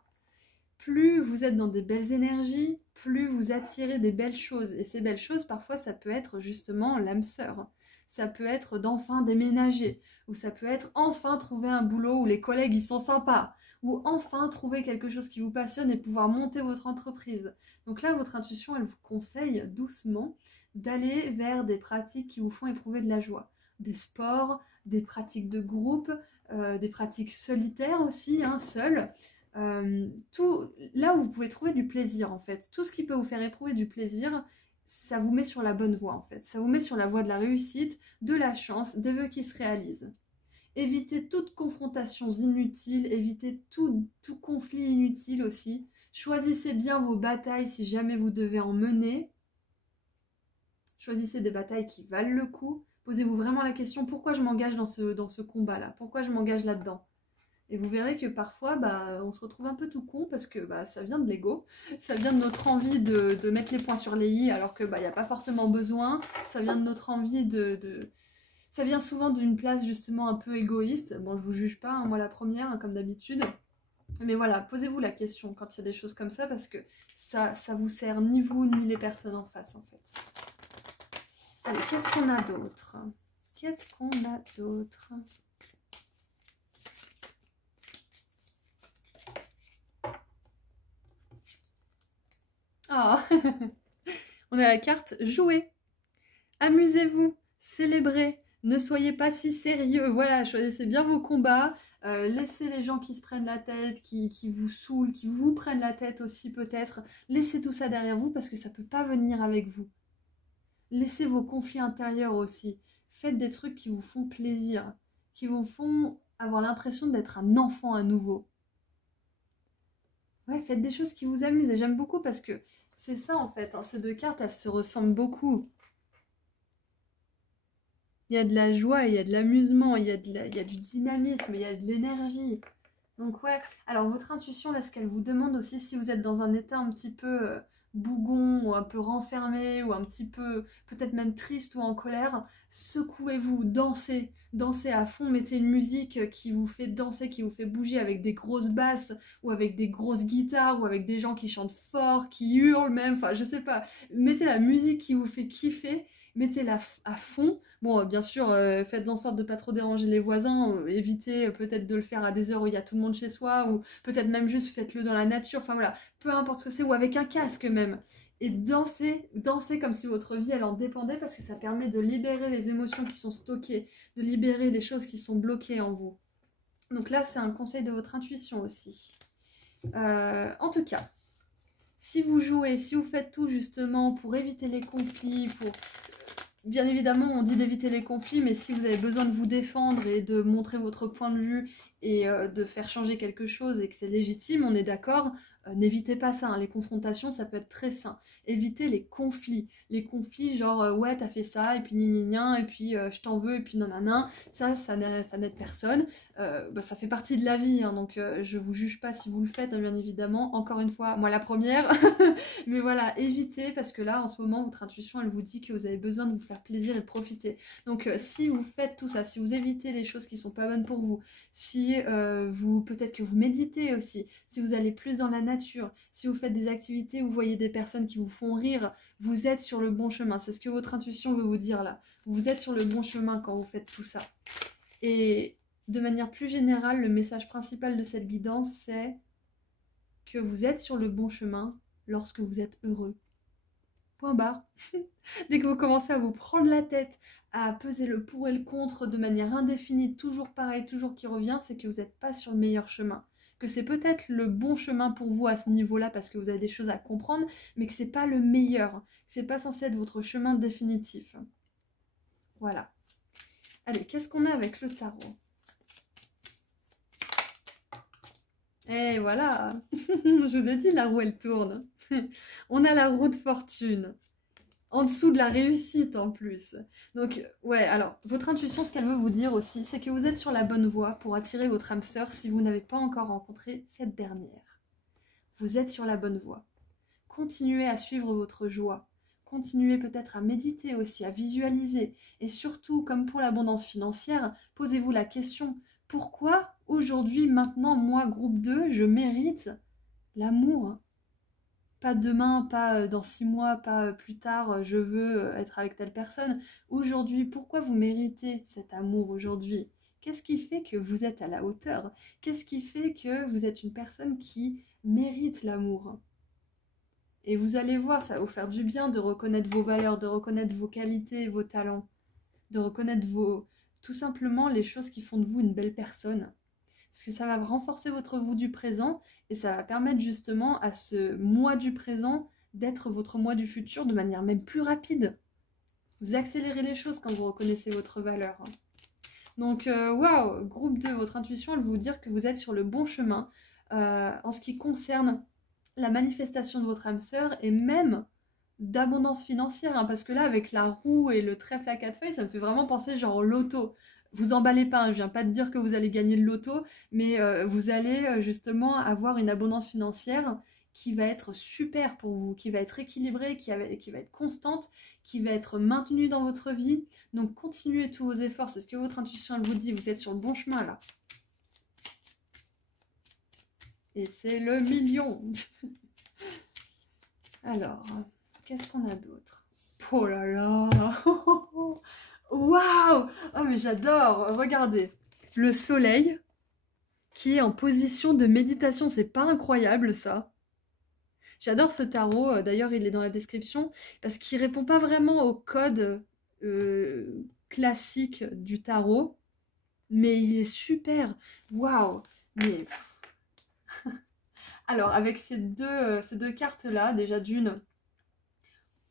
plus vous êtes dans des belles énergies, plus vous attirez des belles choses. Et ces belles choses, parfois, ça peut être justement l'âme sœur. Ça peut être d'enfin déménager, ou ça peut être enfin trouver un boulot où les collègues ils sont sympas, ou enfin trouver quelque chose qui vous passionne et pouvoir monter votre entreprise. Donc là, votre intuition, elle vous conseille doucement d'aller vers des pratiques qui vous font éprouver de la joie. Des sports, des pratiques de groupe, des pratiques solitaires aussi, hein, seules. Tout, là où vous pouvez trouver du plaisir en fait, tout ce qui peut vous faire éprouver du plaisir, ça vous met sur la bonne voie en fait, ça vous met sur la voie de la réussite, de la chance, des vœux qui se réalisent. Évitez toute confrontation inutile, évitez tout conflit inutile aussi, choisissez bien vos batailles si jamais vous devez en mener, choisissez des batailles qui valent le coup, posez-vous vraiment la question pourquoi je m'engage dans ce combat-là, pourquoi je m'engage là-dedans. Et vous verrez que parfois, on se retrouve un peu tout con parce que ça vient de l'ego, ça vient de notre envie de mettre les points sur les i alors que n'y a pas forcément besoin, ça vient de notre envie Ça vient souvent d'une place justement un peu égoïste. Bon, je vous juge pas, hein, moi la première, hein, comme d'habitude. Mais voilà, posez-vous la question quand il y a des choses comme ça parce que ça vous sert ni vous ni les personnes en face en fait. Allez, qu'est-ce qu'on a d'autre? Qu'est-ce qu'on a d'autre? Ah, on a la carte jouer. Amusez-vous, célébrez, ne soyez pas si sérieux. Voilà, choisissez bien vos combats. Laissez les gens qui se prennent la tête, qui vous saoulent, qui vous prennent la tête aussi peut-être. Laissez tout ça derrière vous parce que ça ne peut pas venir avec vous. Laissez vos conflits intérieurs aussi. Faites des trucs qui vous font plaisir, qui vous font avoir l'impression d'être un enfant à nouveau. Ouais, faites des choses qui vous amusent et j'aime beaucoup parce que c'est ça en fait, hein, ces deux cartes, elles se ressemblent beaucoup. Il y a de la joie, il y a de l'amusement, il y a du dynamisme, il y a de l'énergie. Donc ouais, alors votre intuition, là, ce qu'elle vous demande aussi, si vous êtes dans un état un petit peu bougon, ou un peu renfermé, ou un petit peu peut-être même triste ou en colère, secouez-vous, dansez, dansez à fond, mettez une musique qui vous fait danser, qui vous fait bouger avec des grosses basses, ou avec des grosses guitares, ou avec des gens qui chantent fort, qui hurlent même, enfin je sais pas, mettez la musique qui vous fait kiffer, mettez-la à fond. Bon, bien sûr, faites en sorte de ne pas trop déranger les voisins, évitez peut-être de le faire à des heures où il y a tout le monde chez soi, ou peut-être même juste faites-le dans la nature, enfin voilà, peu importe ce que c'est, ou avec un casque même. et dansez, dansez comme si votre vie elle en dépendait parce que ça permet de libérer les émotions qui sont stockées, de libérer les choses qui sont bloquées en vous. Donc là, c'est un conseil de votre intuition aussi. En tout cas, si vous jouez, si vous faites tout justement pour éviter les conflits, pour... Bien évidemment, on dit d'éviter les conflits, mais si vous avez besoin de vous défendre et de montrer votre point de vue et de faire changer quelque chose et que c'est légitime, on est d'accord, n'évitez pas ça, hein. Les confrontations, ça peut être très sain. Évitez les conflits. Les conflits genre ouais, t'as fait ça, et puis et puis je t'en veux, et puis nanana. Ça n'aide personne. Ça fait partie de la vie, hein, donc je vous juge pas si vous le faites, hein, bien évidemment. Encore une fois, moi la première. Mais voilà, évitez, parce que là, en ce moment, votre intuition, elle vous dit que vous avez besoin de vous faire plaisir et de profiter. Donc si vous faites tout ça, si vous évitez les choses qui sont pas bonnes pour vous, si peut-être que vous méditez aussi, si vous allez plus dans la nature, si vous faites des activités où vous voyez des personnes qui vous font rire, vous êtes sur le bon chemin. C'est ce que votre intuition veut vous dire là. Vous êtes sur le bon chemin quand vous faites tout ça. Et de manière plus générale, le message principal de cette guidance, c'est que vous êtes sur le bon chemin lorsque vous êtes heureux. Point barre. Dès que vous commencez à vous prendre la tête, à peser le pour et le contre de manière indéfinie, toujours pareil, toujours qui revient, c'est que vous n'êtes pas sur le meilleur chemin. Que c'est peut-être le bon chemin pour vous à ce niveau-là parce que vous avez des choses à comprendre, mais que c'est pas le meilleur. Que c'est pas censé être votre chemin définitif. Voilà. Allez, qu'est-ce qu'on a avec le tarot? Et voilà. Je vous ai dit, la roue elle tourne. On a la roue de fortune. En dessous de la réussite en plus. Donc, ouais, alors, votre intuition, ce qu'elle veut vous dire aussi, c'est que vous êtes sur la bonne voie pour attirer votre âme sœur si vous n'avez pas encore rencontré cette dernière. Vous êtes sur la bonne voie. Continuez à suivre votre joie. Continuez peut-être à méditer aussi, à visualiser. Et surtout, comme pour l'abondance financière, posez-vous la question, pourquoi aujourd'hui, maintenant, moi, groupe 2, je mérite l'amour ? Pas demain, pas dans 6 mois, pas plus tard, je veux être avec telle personne. Aujourd'hui, pourquoi vous méritez cet amour aujourd'hui? Qu'est-ce qui fait que vous êtes à la hauteur? Qu'est-ce qui fait que vous êtes une personne qui mérite l'amour? Et vous allez voir, ça va vous faire du bien de reconnaître vos valeurs, de reconnaître vos qualités, vos talents, de reconnaître tout simplement les choses qui font de vous une belle personne. Parce que ça va renforcer votre vous du présent et ça va permettre justement à ce moi du présent d'être votre moi du futur de manière même plus rapide. Vous accélérez les choses quand vous reconnaissez votre valeur. Donc, waouh, groupe 2, votre intuition, elle va vous dire que vous êtes sur le bon chemin en ce qui concerne la manifestation de votre âme sœur et même d'abondance financière. Hein, parce que là, avec la roue et le trèfle à 4 feuilles, ça me fait vraiment penser genre au loto. Vous emballez pas, hein, je viens pas de dire que vous allez gagner le loto, mais vous allez justement avoir une abondance financière qui va être super pour vous, qui va être équilibrée, qui va être constante, qui va être maintenue dans votre vie. Donc continuez tous vos efforts, c'est ce que votre intuition elle vous dit, vous êtes sur le bon chemin là. Et c'est le million. Alors, qu'est-ce qu'on a d'autre? Oh là là. Waouh! Oh mais j'adore! Regardez, le soleil qui est en position de méditation, c'est pas incroyable ça? J'adore ce tarot, d'ailleurs il est dans la description, parce qu'il répond pas vraiment au code classique du tarot, mais il est super! Waouh! Mais... Alors avec ces deux cartes-là, déjà d'une,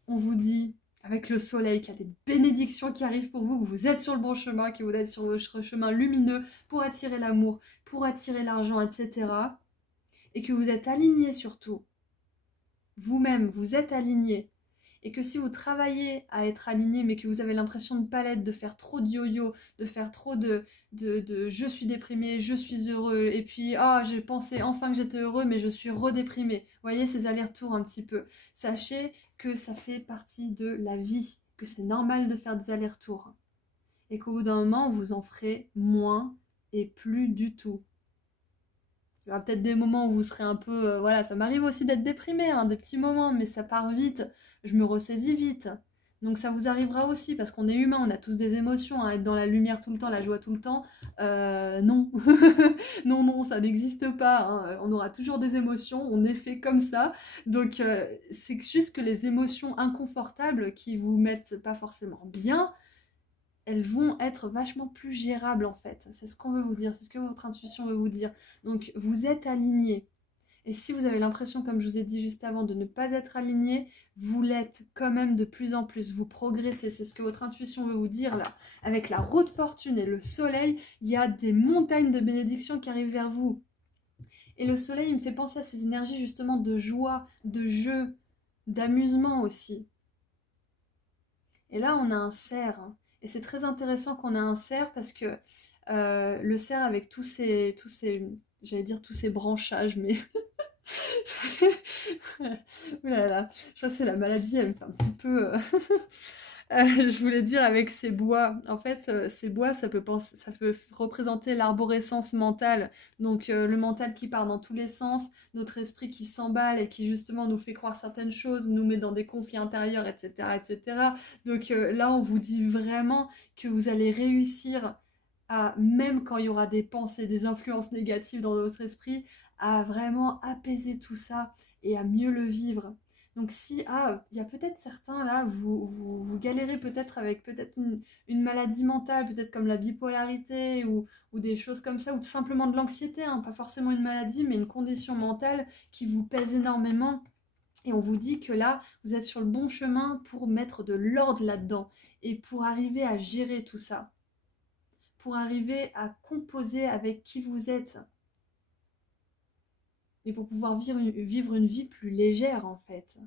on vous dit... avec le soleil, qu'il y a des bénédictions qui arrivent pour vous, que vous êtes sur le bon chemin, que vous êtes sur votre chemin lumineux pour attirer l'amour, pour attirer l'argent, etc. Et que vous êtes aligné surtout. Vous-même, vous êtes aligné. Et que si vous travaillez à être aligné, mais que vous avez l'impression de ne pas l'être, de faire trop de yo-yo, de faire trop de je suis déprimé, je suis heureux, et puis j'ai pensé enfin que j'étais heureux, mais je suis redéprimé. Vous voyez ces allers-retours un petit peu. Sachez que ça fait partie de la vie, que c'est normal de faire des allers-retours. Et qu'au bout d'un moment, vous en ferez moins et plus du tout. Il y aura peut-être des moments où vous serez un peu... voilà, ça m'arrive aussi d'être déprimée, hein, des petits moments, mais ça part vite. Je me ressaisis vite. Donc ça vous arrivera aussi, parce qu'on est humain, on a tous des émotions, hein, être dans la lumière tout le temps, la joie tout le temps, non. Non, non, ça n'existe pas, hein. On aura toujours des émotions, on est fait comme ça. Donc c'est juste que les émotions inconfortables qui vous mettent pas forcément bien, elles vont être vachement plus gérables en fait. C'est ce qu'on veut vous dire, c'est ce que votre intuition veut vous dire. Donc vous êtes aligné. Et si vous avez l'impression, comme je vous ai dit juste avant, de ne pas être aligné, vous l'êtes quand même de plus en plus. Vous progressez, c'est ce que votre intuition veut vous dire là. Avec la roue de fortune et le soleil, il y a des montagnes de bénédictions qui arrivent vers vous. Et le soleil, il me fait penser à ces énergies justement de joie, de jeu, d'amusement aussi. Et là, on a un cerf. Et c'est très intéressant qu'on ait un cerf parce que le cerf avec tous ces j'allais dire tous ces branchages, mais ouh là là, je crois que c'est la maladie, elle me fait un petit peu... je voulais dire avec ces bois. En fait, ces bois, ça peut représenter l'arborescence mentale. Donc le mental qui part dans tous les sens, notre esprit qui s'emballe et qui justement nous fait croire certaines choses, nous met dans des conflits intérieurs, etc. etc. Donc là, on vous dit vraiment que vous allez réussir à, même quand il y aura des pensées, des influences négatives dans votre esprit, à vraiment apaiser tout ça et à mieux le vivre. Donc si, il y a peut-être certains là, vous galérez peut-être avec peut-être une maladie mentale, peut-être comme la bipolarité ou des choses comme ça, ou tout simplement de l'anxiété, hein, pas forcément une maladie, mais une condition mentale qui vous pèse énormément. Et on vous dit que là, vous êtes sur le bon chemin pour mettre de l'ordre là-dedans et pour arriver à gérer tout ça, pour arriver à composer avec qui vous êtes. Et pour pouvoir vivre une vie plus légère en fait.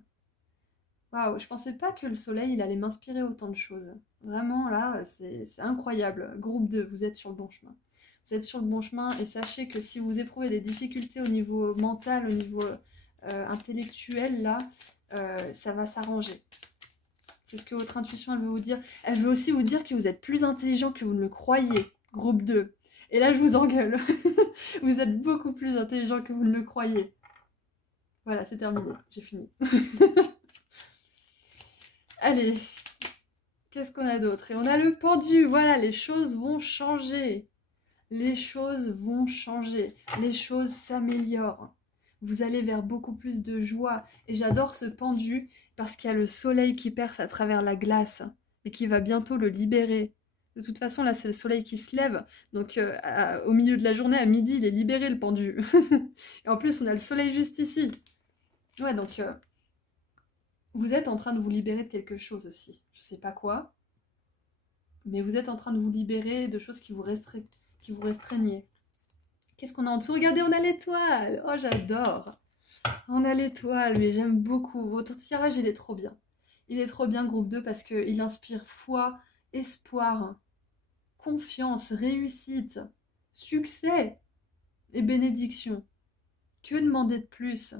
Waouh, je pensais pas que le soleil il allait m'inspirer autant de choses. Vraiment là, c'est incroyable. Groupe 2, vous êtes sur le bon chemin. Vous êtes sur le bon chemin et sachez que si vous éprouvez des difficultés au niveau mental, au niveau intellectuel, là, ça va s'arranger. C'est ce que votre intuition elle veut vous dire. Elle veut aussi vous dire que vous êtes plus intelligent que vous ne le croyez. Groupe 2. Et là, je vous engueule. Vous êtes beaucoup plus intelligent que vous ne le croyez. Voilà, c'est terminé. J'ai fini. Allez. Qu'est-ce qu'on a d'autre? Et on a le pendu. Voilà, les choses vont changer. Les choses vont changer. Les choses s'améliorent. Vous allez vers beaucoup plus de joie. Et j'adore ce pendu parce qu'il y a le soleil qui perce à travers la glace et qui va bientôt le libérer. De toute façon, là, c'est le soleil qui se lève. Donc, au milieu de la journée, à midi, il est libéré, le pendu. Et en plus, on a le soleil juste ici. Ouais, donc, vous êtes en train de vous libérer de quelque chose aussi. Je sais pas quoi. Mais vous êtes en train de vous libérer de choses qui vous restreignaient. Qu'est-ce qu'on a en dessous? Regardez, on a l'étoile. Oh, j'adore. On a l'étoile, mais j'aime beaucoup. Votre tirage, il est trop bien. Il est trop bien, groupe 2, parce qu'il inspire foi, espoir, confiance, réussite, succès et bénédiction. Que demander de plus?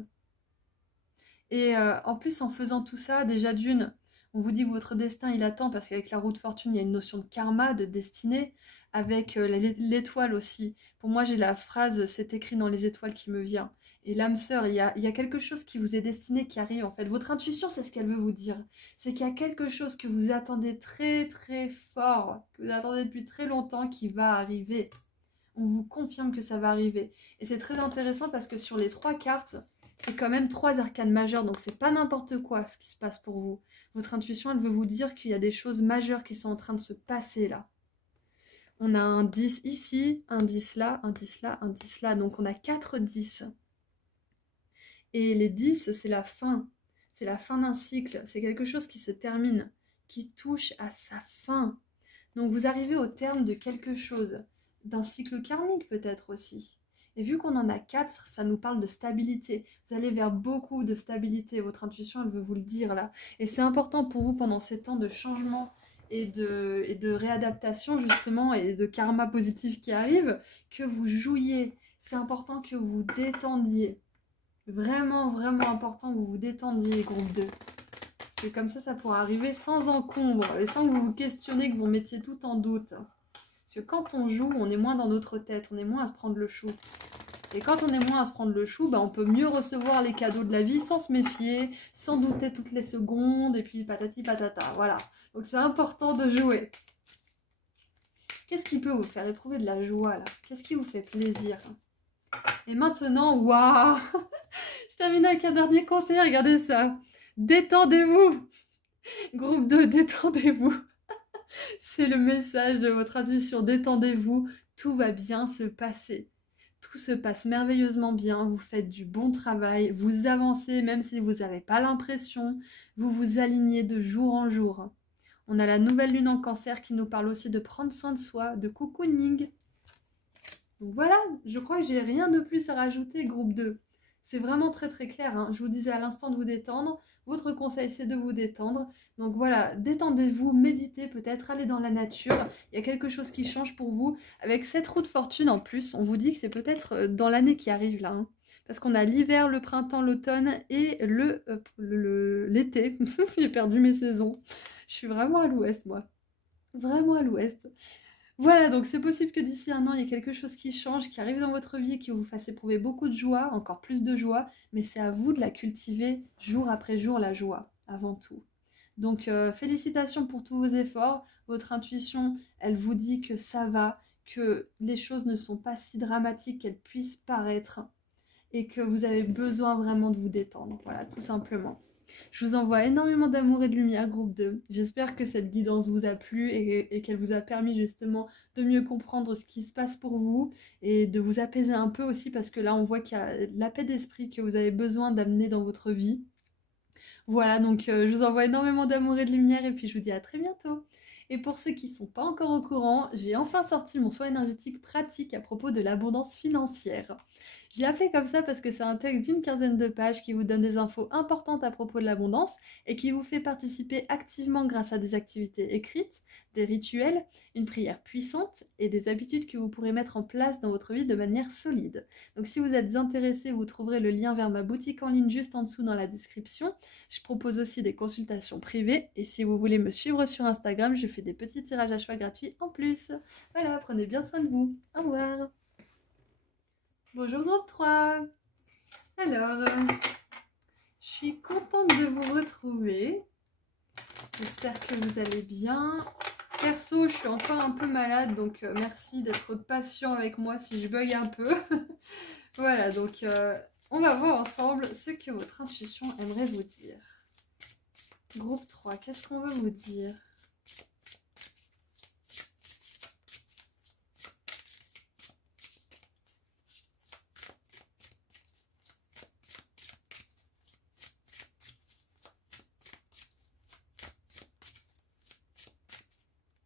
Et en plus, en faisant tout ça, déjà d'une, on vous dit que votre destin, il attend, parce qu'avec la roue de fortune, il y a une notion de karma, de destinée, avec l'étoile aussi. Pour moi, j'ai la phrase « c'est écrit dans les étoiles » qui me vient. Et l'âme sœur, il y a quelque chose qui vous est destiné, qui arrive en fait. Votre intuition, c'est ce qu'elle veut vous dire. C'est qu'il y a quelque chose que vous attendez très très fort, que vous attendez depuis très longtemps, qui va arriver. On vous confirme que ça va arriver. Et c'est très intéressant parce que sur les 3 cartes, c'est quand même 3 arcanes majeures, donc c'est pas n'importe quoi ce qui se passe pour vous. Votre intuition, elle veut vous dire qu'il y a des choses majeures qui sont en train de se passer là. On a un 10 ici, un 10 là, un 10 là, un 10 là, donc on a 4 10. Et les 10, c'est la fin. C'est la fin d'un cycle. C'est quelque chose qui se termine, qui touche à sa fin. Donc vous arrivez au terme de quelque chose, d'un cycle karmique peut-être aussi. Et vu qu'on en a 4, ça nous parle de stabilité. Vous allez vers beaucoup de stabilité. Votre intuition, elle veut vous le dire là. Et c'est important pour vous pendant ces temps de changement et de réadaptation justement et de karma positif qui arrive, que vous jouiez. C'est important que vous détendiez. Vraiment, vraiment important que vous vous détendiez, groupe 2. Parce que comme ça pourra arriver sans encombre et sans que vous vous questionnez, que vous mettiez tout en doute. Parce que quand on joue, on est moins dans notre tête, on est moins à se prendre le chou. Et quand on est moins à se prendre le chou, bah, on peut mieux recevoir les cadeaux de la vie sans se méfier, sans douter toutes les secondes, et puis patati patata, voilà. Donc c'est important de jouer. Qu'est-ce qui peut vous faire éprouver de la joie là? Qu'est-ce qui vous fait plaisir? Et maintenant, waouh! Je termine avec un dernier conseil, regardez ça. Détendez-vous! Groupe 2, détendez-vous! C'est le message de votre intuition, détendez-vous, tout va bien se passer. Tout se passe merveilleusement bien, vous faites du bon travail, vous avancez même si vous n'avez pas l'impression, vous vous alignez de jour en jour. On a la nouvelle lune en cancer qui nous parle aussi de prendre soin de soi, de cocooning. Donc voilà, je crois que j'ai rien de plus à rajouter, groupe 2. C'est vraiment très très clair, hein. Je vous disais à l'instant de vous détendre. Votre conseil, c'est de vous détendre. Donc voilà, détendez-vous, méditez peut-être, allez dans la nature. Il y a quelque chose qui change pour vous. Avec cette roue de fortune en plus, on vous dit que c'est peut-être dans l'année qui arrive là. Hein. Parce qu'on a l'hiver, le printemps, l'automne et l'été. J'ai perdu mes saisons. Je suis vraiment à l'ouest, moi. Vraiment à l'ouest. Voilà, donc c'est possible que d'ici un an, il y ait quelque chose qui change, qui arrive dans votre vie, qui vous fasse éprouver beaucoup de joie, encore plus de joie, mais c'est à vous de la cultiver jour après jour, la joie, avant tout. Donc félicitations pour tous vos efforts, votre intuition, elle vous dit que ça va, que les choses ne sont pas si dramatiques qu'elles puissent paraître, et que vous avez besoin vraiment de vous détendre, voilà, tout simplement. Je vous envoie énormément d'amour et de lumière, groupe 2. J'espère que cette guidance vous a plu et qu'elle vous a permis justement de mieux comprendre ce qui se passe pour vous et de vous apaiser un peu aussi parce que là on voit qu'il y a la paix d'esprit que vous avez besoin d'amener dans votre vie. Voilà, donc je vous envoie énormément d'amour et de lumière et puis je vous dis à très bientôt. Et pour ceux qui ne sont pas encore au courant, j'ai enfin sorti mon soin énergétique pratique à propos de l'abondance financière. Je l'ai appelé comme ça parce que c'est un texte d'une quinzaine de pages qui vous donne des infos importantes à propos de l'abondance et qui vous fait participer activement grâce à des activités écrites, des rituels, une prière puissante et des habitudes que vous pourrez mettre en place dans votre vie de manière solide. Donc si vous êtes intéressé, vous trouverez le lien vers ma boutique en ligne juste en dessous dans la description. Je propose aussi des consultations privées et si vous voulez me suivre sur Instagram, je fais des petits tirages à choix gratuits en plus. Voilà, prenez bien soin de vous. Au revoir. Bonjour groupe 3. Alors, je suis contente de vous retrouver. J'espère que vous allez bien. Perso, je suis encore un peu malade, donc merci d'être patient avec moi si je bug un peu. Voilà, donc on va voir ensemble ce que votre intuition aimerait vous dire. Groupe 3, qu'est-ce qu'on veut vous dire ?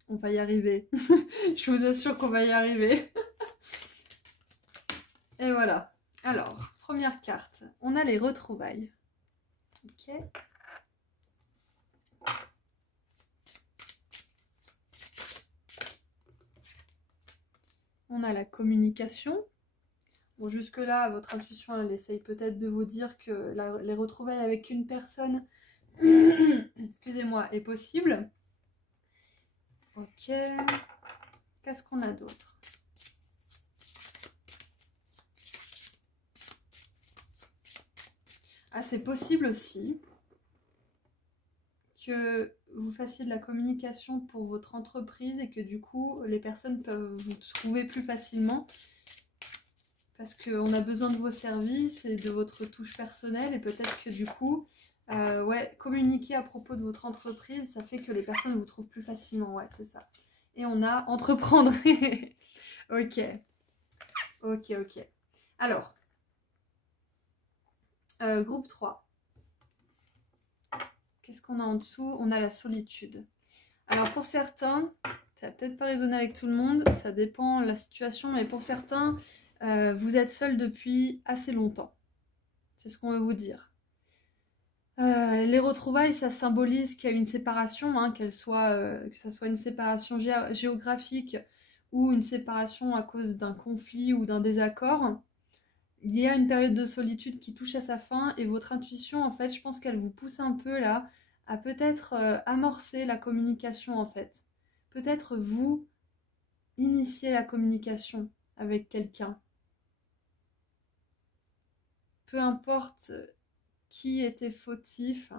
On va y arriver. Je vous assure qu'on va y arriver. Et voilà. Alors, première carte. On a les retrouvailles. Ok. On a la communication. Bon, jusque-là, votre intuition, elle essaye peut-être de vous dire que les retrouvailles avec une personne, excusez-moi, est possible. Ok. Qu'est-ce qu'on a d'autre? Ah, c'est possible aussi que vous fassiez de la communication pour votre entreprise et que du coup, les personnes peuvent vous trouver plus facilement parce qu'on a besoin de vos services et de votre touche personnelle et peut-être que du coup, ouais, communiquer à propos de votre entreprise, ça fait que les personnes vous trouvent plus facilement, ouais, c'est ça. Et on a entreprendre. Ok. Ok, ok. Alors, groupe 3. Qu'est-ce qu'on a en dessous? On a la solitude. Alors pour certains, ça va peut-être pas résonner avec tout le monde, ça dépend de la situation, mais pour certains, vous êtes seul depuis assez longtemps. C'est ce qu'on veut vous dire. Les retrouvailles, ça symbolise qu'il y a une séparation, hein, que ça soit une séparation géographique ou une séparation à cause d'un conflit ou d'un désaccord. Il y a une période de solitude qui touche à sa fin et votre intuition, en fait, je pense qu'elle vous pousse un peu là à peut-être amorcer la communication, en fait. Peut-être vous initier la communication avec quelqu'un. peu importe qui était fautif,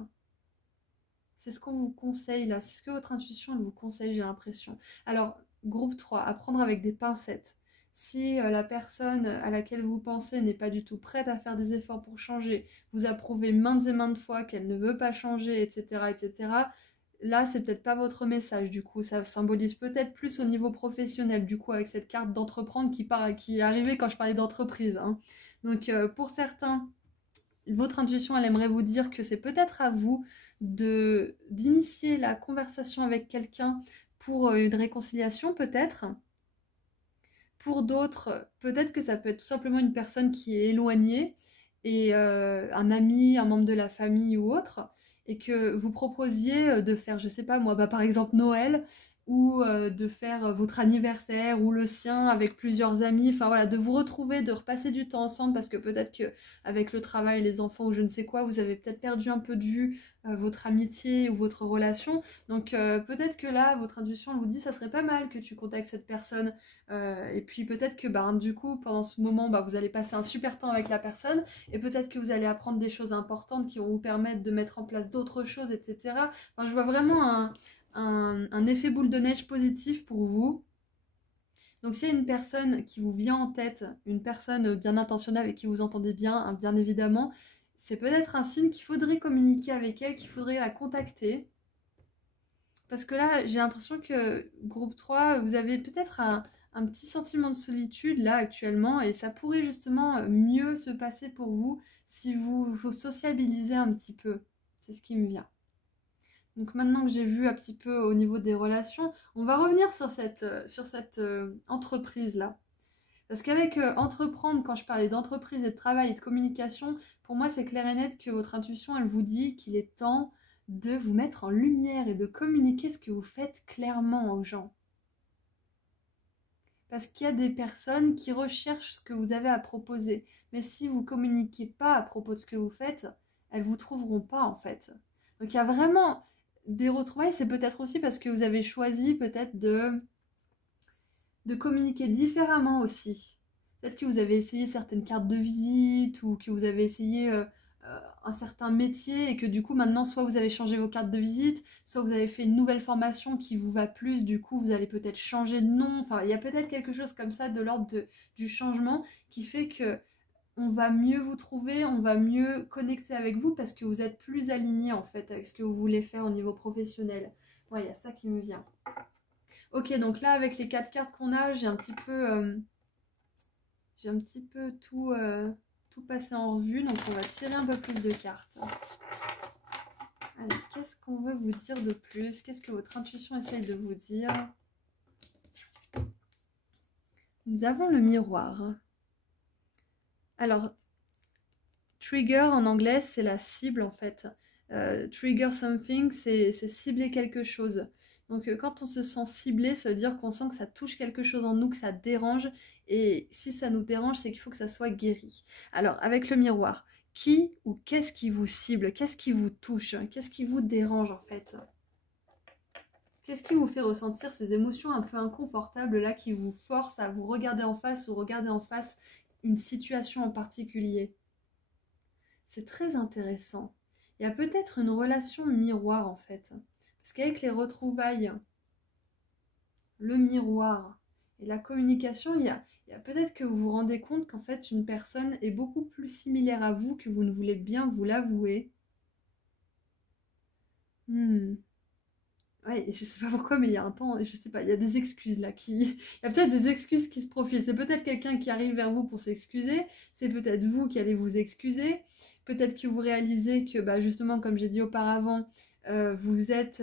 c'est ce qu'on vous conseille là, c'est ce que votre intuition elle vous conseille, j'ai l'impression. Alors, groupe 3, à prendre avec des pincettes. Si la personne à laquelle vous pensez n'est pas du tout prête à faire des efforts pour changer, vous a prouvé maintes et maintes fois qu'elle ne veut pas changer, etc., etc., là, c'est peut-être pas votre message, du coup, ça symbolise peut-être plus au niveau professionnel, du coup, avec cette carte d'entreprendre qui est arrivée quand je parlais d'entreprise, hein. Donc, pour certains, votre intuition, elle aimerait vous dire que c'est peut-être à vous d'initier la conversation avec quelqu'un pour une réconciliation, peut-être. Pour d'autres, peut-être que ça peut être tout simplement une personne qui est éloignée, et un ami, un membre de la famille ou autre, et que vous proposiez de faire, je sais pas moi, par exemple Noël, ou de faire votre anniversaire ou le sien avec plusieurs amis, enfin voilà, de vous retrouver, de repasser du temps ensemble, parce que peut-être que avec le travail, les enfants ou je ne sais quoi, vous avez peut-être perdu un peu de vue votre amitié ou votre relation. Donc peut-être que là, votre intuition vous dit ça serait pas mal que tu contactes cette personne. Et puis peut-être que du coup, pendant ce moment, vous allez passer un super temps avec la personne, et peut-être que vous allez apprendre des choses importantes qui vont vous permettre de mettre en place d'autres choses, etc. Enfin, je vois vraiment un effet boule de neige positif pour vous. Donc s'il y a une personne qui vous vient en tête, une personne bien intentionnée avec qui vous entendez bien, hein, bien évidemment, c'est peut-être un signe qu'il faudrait communiquer avec elle, qu'il faudrait la contacter. Parce que là, j'ai l'impression que groupe 3, vous avez peut-être un petit sentiment de solitude là actuellement, et ça pourrait justement mieux se passer pour vous si vous sociabilisez un petit peu. C'est ce qui me vient. Donc maintenant que j'ai vu un petit peu au niveau des relations, on va revenir sur cette entreprise-là. Parce qu'avec entreprendre, quand je parlais d'entreprise et de travail et de communication, pour moi c'est clair et net que votre intuition, elle vous dit qu'il est temps de vous mettre en lumière et de communiquer ce que vous faites clairement aux gens. Parce qu'il y a des personnes qui recherchent ce que vous avez à proposer. Mais si vous ne communiquez pas à propos de ce que vous faites, elles ne vous trouveront pas en fait. Donc il y a vraiment des retrouvailles. C'est peut-être aussi parce que vous avez choisi peut-être de communiquer différemment aussi. Peut-être que vous avez essayé certaines cartes de visite, ou que vous avez essayé un certain métier, et que du coup maintenant soit vous avez changé vos cartes de visite, soit vous avez fait une nouvelle formation qui vous va plus, du coup vous allez peut-être changer de nom. Enfin, il y a peut-être quelque chose comme ça de l'ordre du changement qui fait que on va mieux vous trouver, on va mieux connecter avec vous parce que vous êtes plus aligné en fait avec ce que vous voulez faire au niveau professionnel. Ouais, il y a ça qui me vient. Ok, donc là avec les 4 cartes qu'on a, j'ai un petit peu tout passé en revue, donc on va tirer un peu plus de cartes. Allez, qu'est-ce qu'on veut vous dire de plus? Qu'est-ce que votre intuition essaye de vous dire? Nous avons le miroir. Alors, trigger en anglais, c'est la cible en fait. Trigger something, c'est cibler quelque chose. Donc quand on se sent ciblé, ça veut dire qu'on sent que ça touche quelque chose en nous, que ça dérange. Et si ça nous dérange, c'est qu'il faut que ça soit guéri. Alors, avec le miroir, qui ou qu'est-ce qui vous cible? Qu'est-ce qui vous touche? Qu'est-ce qui vous dérange en fait? Qu'est-ce qui vous fait ressentir ces émotions un peu inconfortables là, qui vous forcent à vous regarder en face ou regarder en face une situation en particulier? C'est très intéressant. Il y a peut-être une relation miroir en fait. Parce qu'avec les retrouvailles, le miroir et la communication, il y a peut-être que vous vous rendez compte qu'en fait une personne est beaucoup plus similaire à vous que vous ne voulez bien vous l'avouer. Ouais, je sais pas pourquoi, mais il y a un temps, je sais pas, il y a des excuses là il y a peut-être des excuses qui se profilent. C'est peut-être quelqu'un qui arrive vers vous pour s'excuser, c'est peut-être vous qui allez vous excuser, peut-être que vous réalisez que, justement, comme j'ai dit auparavant, vous êtes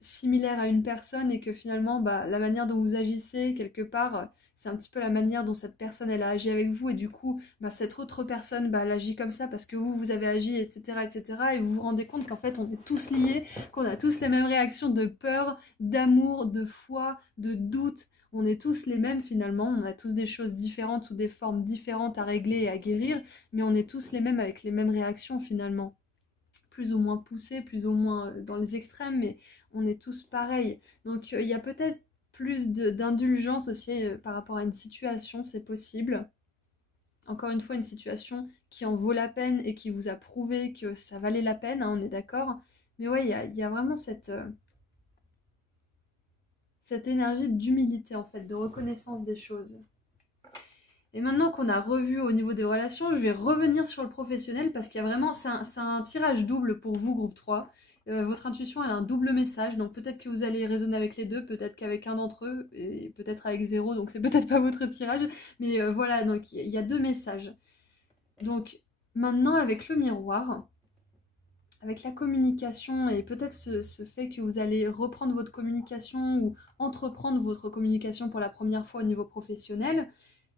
similaire à une personne, et que finalement, la manière dont vous agissez, quelque part, c'est un petit peu la manière dont cette personne, elle a agi avec vous, et du coup, cette autre personne, elle agit comme ça parce que vous avez agi, etc., etc., et vous vous rendez compte qu'en fait, on est tous liés, qu'on a tous les mêmes réactions de peur, d'amour, de foi, de doute. On est tous les mêmes finalement, on a tous des choses différentes ou des formes différentes à régler et à guérir, mais on est tous les mêmes avec les mêmes réactions finalement. Plus ou moins poussées, plus ou moins dans les extrêmes, mais on est tous pareils. Donc il y a peut-être plus d'indulgence aussi par rapport à une situation, c'est possible. encore une fois une situation qui en vaut la peine et qui vous a prouvé que ça valait la peine, hein, on est d'accord. Mais ouais, il y a vraiment cette énergie d'humilité en fait, de reconnaissance des choses. Et maintenant qu'on a revu au niveau des relations, je vais revenir sur le professionnel parce qu'il y a vraiment, c'est un tirage double pour vous, groupe 3. Votre intuition, elle a un double message, donc peut-être que vous allez raisonner avec les deux, peut-être qu'avec un d'entre eux, et peut-être avec 0, donc c'est peut-être pas votre tirage. Mais voilà, donc il y a 2 messages. Donc maintenant, avec le miroir, avec la communication et peut-être ce fait que vous allez reprendre votre communication ou entreprendre votre communication pour la première fois au niveau professionnel,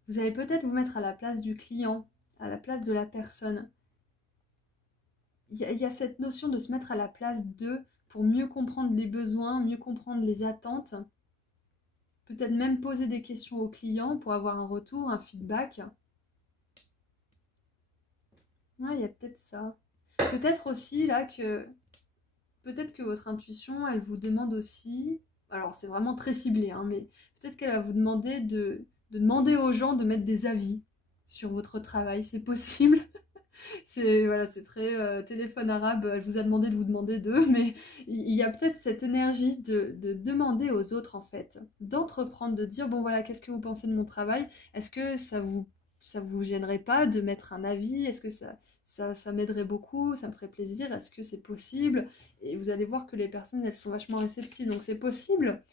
vous allez peut-être vous mettre à la place du client, à la place de la personne. Il y a cette notion de se mettre à la place d'eux pour mieux comprendre les besoins, mieux comprendre les attentes. Peut-être même poser des questions au client pour avoir un retour, un feedback. Ouais, il y a peut-être ça. Peut-être aussi là que... Peut-être que votre intuition, elle vous demande aussi... Alors c'est vraiment très ciblé, hein, mais peut-être qu'elle va vous demander de demander aux gens de mettre des avis sur votre travail, c'est possible. C'est voilà, c'est très téléphone arabe, elle vous a demandé de vous demander d'eux, mais il y a peut-être cette énergie de demander aux autres en fait, d'entreprendre, de dire bon voilà, qu'est-ce que vous pensez de mon travail? Est-ce que ça vous gênerait pas de mettre un avis? Est-ce que ça m'aiderait beaucoup, ça me ferait plaisir, est-ce que c'est possible? Et vous allez voir que les personnes, elles sont vachement réceptives, donc c'est possible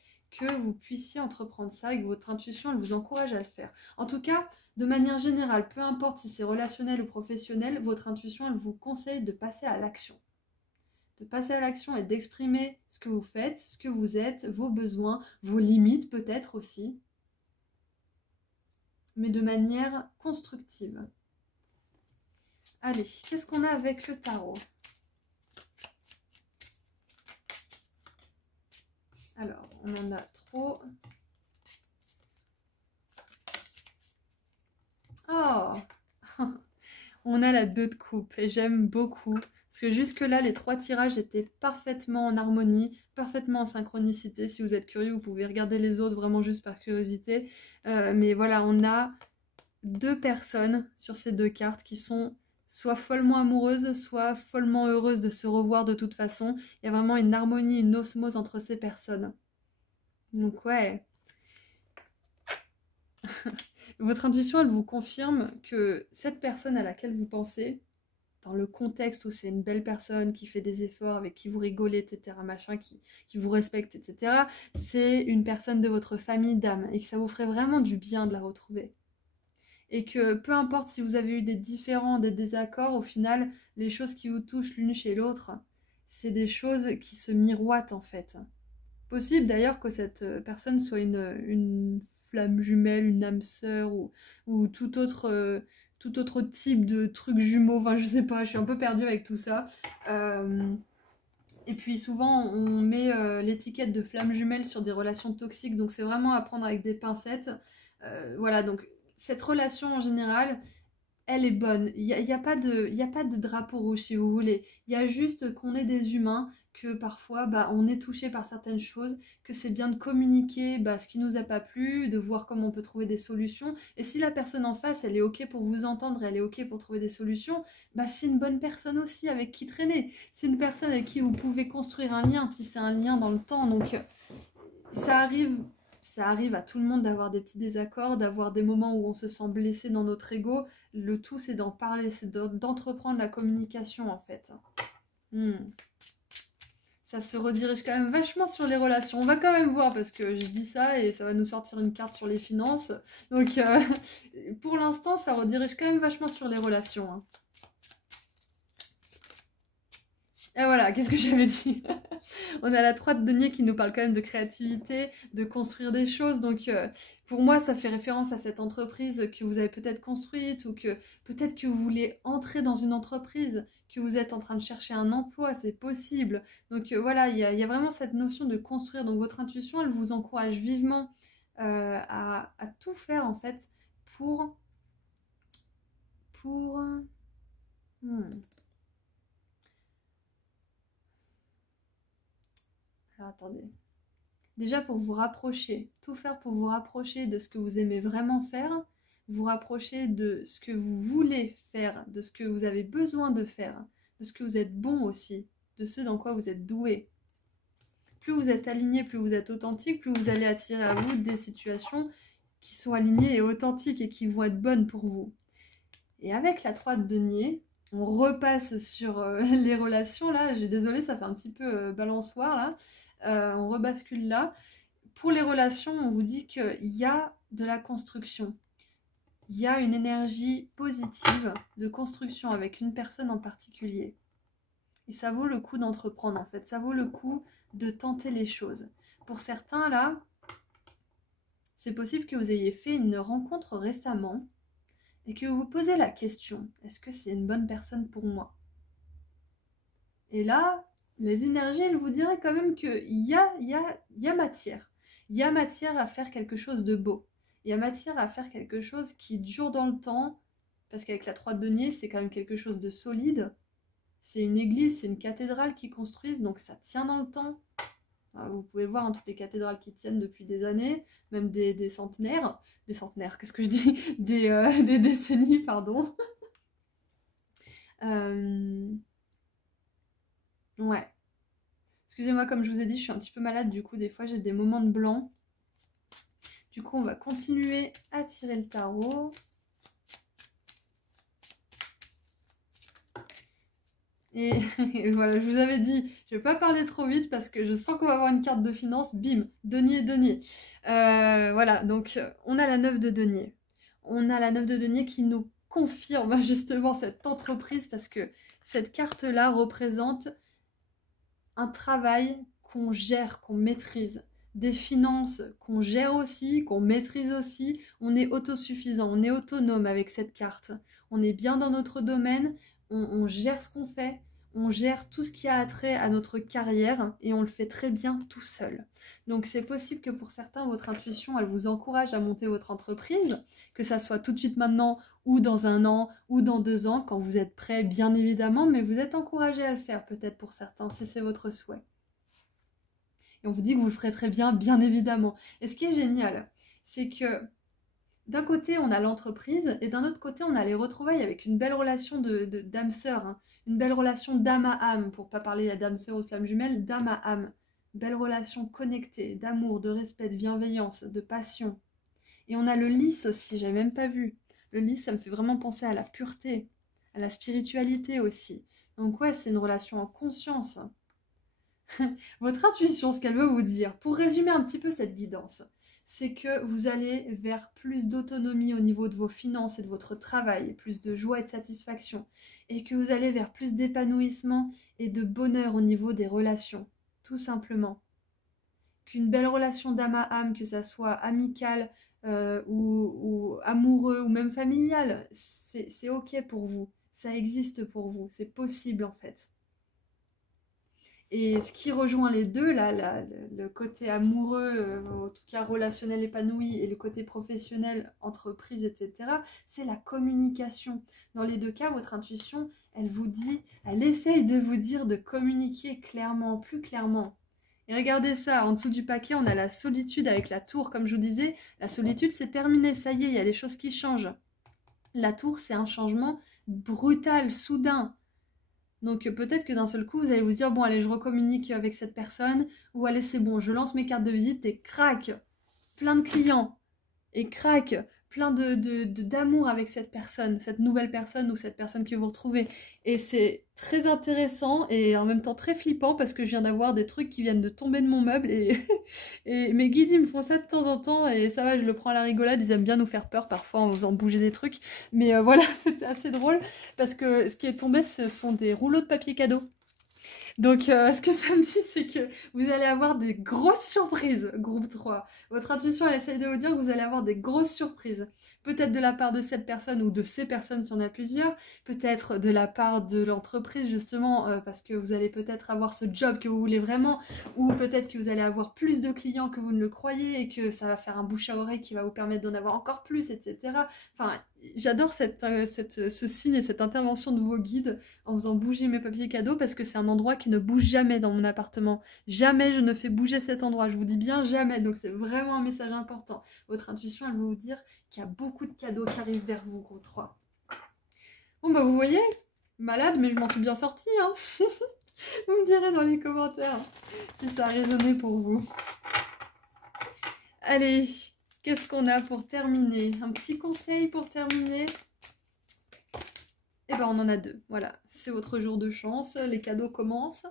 que vous puissiez entreprendre ça et que votre intuition, elle vous encourage à le faire. En tout cas, de manière générale, peu importe si c'est relationnel ou professionnel, votre intuition, elle vous conseille de passer à l'action. De passer à l'action et d'exprimer ce que vous faites, ce que vous êtes, vos besoins, vos limites peut-être aussi, mais de manière constructive. Allez, qu'est-ce qu'on a avec le tarot? Alors, on en a trop. Oh on a la 2 de coupe et j'aime beaucoup. Parce que jusque-là, les 3 tirages étaient parfaitement en harmonie, parfaitement en synchronicité. Si vous êtes curieux, vous pouvez regarder les autres vraiment juste par curiosité. Mais voilà, on a 2 personnes sur ces 2 cartes qui sont soit follement amoureuses, soit follement heureuses de se revoir de toute façon. Il y a vraiment une harmonie, une osmose entre ces personnes. Donc ouais. Votre intuition, elle vous confirme que cette personne à laquelle vous pensez, dans le contexte où c'est une belle personne qui fait des efforts, avec qui vous rigolez, etc., machin, qui vous respecte, etc., c'est une personne de votre famille d'âme et que ça vous ferait vraiment du bien de la retrouver. Et que peu importe si vous avez eu des différends, des désaccords, au final, les choses qui vous touchent l'une chez l'autre, c'est des choses qui se miroitent en fait. Possible d'ailleurs que cette personne soit une flamme jumelle, une âme sœur ou tout autre type de truc jumeau. Enfin, je sais pas, je suis un peu perdue avec tout ça. Et puis souvent, on met l'étiquette de flamme jumelle sur des relations toxiques, donc c'est vraiment à prendre avec des pincettes. Voilà, donc cette relation en général, elle est bonne. Il y a pas de drapeau rouge si vous voulez. Il y a juste qu'on est des humains, que parfois on est touché par certaines choses, que c'est bien de communiquer ce qui nous a pas plu, de voir comment on peut trouver des solutions. Et si la personne en face, elle est ok pour vous entendre, elle est ok pour trouver des solutions, c'est une bonne personne aussi avec qui traîner. C'est une personne avec qui vous pouvez construire un lien, tisser un lien dans le temps. Donc ça arrive à tout le monde d'avoir des petits désaccords, d'avoir des moments où on se sent blessé dans notre ego. Le tout, c'est d'en parler, c'est d'entreprendre la communication, en fait. Ça se redirige quand même vachement sur les relations. On va quand même voir, parce que je dis ça et ça va nous sortir une carte sur les finances. Donc, pour l'instant, ça redirige quand même vachement sur les relations. Hein. Et voilà, qu'est-ce que j'avais dit? On a la 3 de denier qui nous parle quand même de créativité, de construire des choses. Donc, pour moi, ça fait référence à cette entreprise que vous avez peut-être construite ou que peut-être que vous voulez entrer dans une entreprise, que vous êtes en train de chercher un emploi, c'est possible. Donc, voilà, il y a vraiment cette notion de construire. Donc, votre intuition, elle vous encourage vivement à tout faire, en fait, pour... Alors, attendez. Déjà pour vous rapprocher, tout faire pour vous rapprocher de ce que vous aimez vraiment faire, vous rapprocher de ce que vous voulez faire, de ce que vous avez besoin de faire, de ce que vous êtes bon aussi, de ce dans quoi vous êtes doué. Plus vous êtes aligné, plus vous êtes authentique, plus vous allez attirer à vous des situations qui sont alignées et authentiques et qui vont être bonnes pour vous. Et avec la 3 de denier, on repasse sur les relations, là, désolée, ça fait un petit peu balançoire, là, on rebascule là. Pour les relations, on vous dit qu'il y a de la construction, il y a une énergie positive de construction avec une personne en particulier. Et ça vaut le coup d'entreprendre, en fait, ça vaut le coup de tenter les choses. Pour certains, là, c'est possible que vous ayez fait une rencontre récemment, et que vous vous posez la question, est-ce que c'est une bonne personne pour moi? Et là, les énergies, elles vous diraient quand même qu'il y a matière. Il y a matière à faire quelque chose de beau. Il y a matière à faire quelque chose qui dure dans le temps, parce qu'avec la 3 de denier, c'est quand même quelque chose de solide. C'est une église, c'est une cathédrale qui construisent, donc ça tient dans le temps. Vous pouvez voir toutes les cathédrales qui tiennent depuis des années, même des centenaires. Des centenaires, qu'est-ce que je dis? Des décennies, pardon. Ouais. Excusez-moi, comme je vous ai dit, je suis un petit peu malade, du coup, des fois, j'ai des moments de blanc. Du coup, on va continuer à tirer le tarot. Et voilà, je vous avais dit, je ne vais pas parler trop vite parce que je sens qu'on va avoir une carte de finance. Bim, denier, denier. Voilà, donc on a la 9 de denier. On a la 9 de denier qui nous confirme justement cette entreprise parce que cette carte-là représente un travail qu'on gère, qu'on maîtrise. Des finances qu'on gère aussi, qu'on maîtrise aussi. On est autosuffisant, on est autonome avec cette carte. On est bien dans notre domaine, on gère ce qu'on fait. On gère tout ce qui a attrait à notre carrière et on le fait très bien tout seul. Donc c'est possible que pour certains, votre intuition, elle vous encourage à monter votre entreprise, que ça soit tout de suite maintenant ou dans 1 an ou dans 2 ans, quand vous êtes prêt, bien évidemment, mais vous êtes encouragé à le faire peut-être pour certains, si c'est votre souhait. Et on vous dit que vous le ferez très bien, bien évidemment. Et ce qui est génial, c'est que d'un côté, on a l'entreprise, et d'un autre côté, on a les retrouvailles avec une belle relation d'âme-sœur, hein. Une belle relation d'âme à âme, pour pas parler à d'âme-sœur ou de flamme jumelle, d'âme à âme. Belle relation connectée, d'amour, de respect, de bienveillance, de passion. Et on a le lys aussi, j'avais même pas vu. Le lys, ça me fait vraiment penser à la pureté, à la spiritualité aussi. Donc ouais, c'est une relation en conscience. Votre intuition, ce qu'elle veut vous dire, pour résumer un petit peu cette guidance, c'est que vous allez vers plus d'autonomie au niveau de vos finances et de votre travail, plus de joie et de satisfaction, et que vous allez vers plus d'épanouissement et de bonheur au niveau des relations, tout simplement. Qu'une belle relation d'âme à âme, que ça soit amicale ou amoureux ou même familial, c'est ok pour vous, ça existe pour vous, c'est possible en fait. Et ce qui rejoint les deux, là, le côté amoureux, en tout cas relationnel épanoui, et le côté professionnel, entreprise, etc., c'est la communication. Dans les deux cas, votre intuition, elle essaye de vous dire de communiquer clairement, plus clairement. Et regardez ça, en dessous du paquet, on a la solitude avec la tour. Comme je vous disais, la solitude, c'est terminé, ça y est, il y a des choses qui changent. La tour, c'est un changement brutal, soudain. Donc peut-être que d'un seul coup, vous allez vous dire, bon allez, je recommunique avec cette personne, ou allez, c'est bon, je lance mes cartes de visite et crac, plein de clients, et crac, plein d'amour avec cette personne, cette nouvelle personne ou cette personne que vous retrouvez. Et c'est très intéressant et en même temps très flippant parce que je viens d'avoir des trucs qui viennent de tomber de mon meuble et, et mes guides ils me font ça de temps en temps et ça va, je le prends à la rigolade, ils aiment bien nous faire peur parfois en faisant bouger des trucs. Mais voilà, c'était assez drôle parce que ce qui est tombé, ce sont des rouleaux de papier cadeau. Donc, ce que ça me dit, c'est que vous allez avoir des grosses surprises, groupe 3. Votre intuition, elle essaye de vous dire que vous allez avoir des grosses surprises. Peut-être de la part de cette personne ou de ces personnes, si on a plusieurs. Peut-être de la part de l'entreprise, justement, parce que vous allez peut-être avoir ce job que vous voulez vraiment. Ou peut-être que vous allez avoir plus de clients que vous ne le croyez et que ça va faire un bouche à oreille qui va vous permettre d'en avoir encore plus, etc. Enfin, j'adore ce signe et cette intervention de vos guides en faisant bouger mes papiers cadeaux parce que c'est un endroit qui ne bouge jamais dans mon appartement. Jamais je ne fais bouger cet endroit. Je vous dis bien jamais. Donc c'est vraiment un message important. Votre intuition, elle veut vous dire qu'il y a beaucoup de cadeaux qui arrivent vers vous, gros 3. Bon bah vous voyez, malade, mais je m'en suis bien sortie, hein. Vous me direz dans les commentaires si ça a résonné pour vous. Allez, qu'est-ce qu'on a pour terminer? Un petit conseil pour terminer? Eh ben on en a 2, voilà. C'est votre jour de chance, les cadeaux commencent.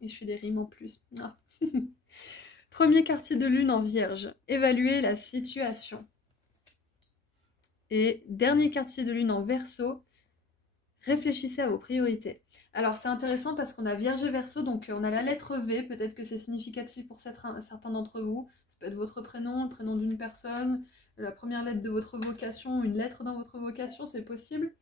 Et je fais des rimes en plus. Ah. Premier quartier de lune en vierge, évaluer la situation. Et dernier quartier de lune en verseau, réfléchissez à vos priorités. Alors c'est intéressant parce qu'on a vierge et verseau, donc on a la lettre V, peut-être que c'est significatif pour certains d'entre vous. Ça peut être votre prénom, le prénom d'une personne, la première lettre de votre vocation, une lettre dans votre vocation, c'est possible.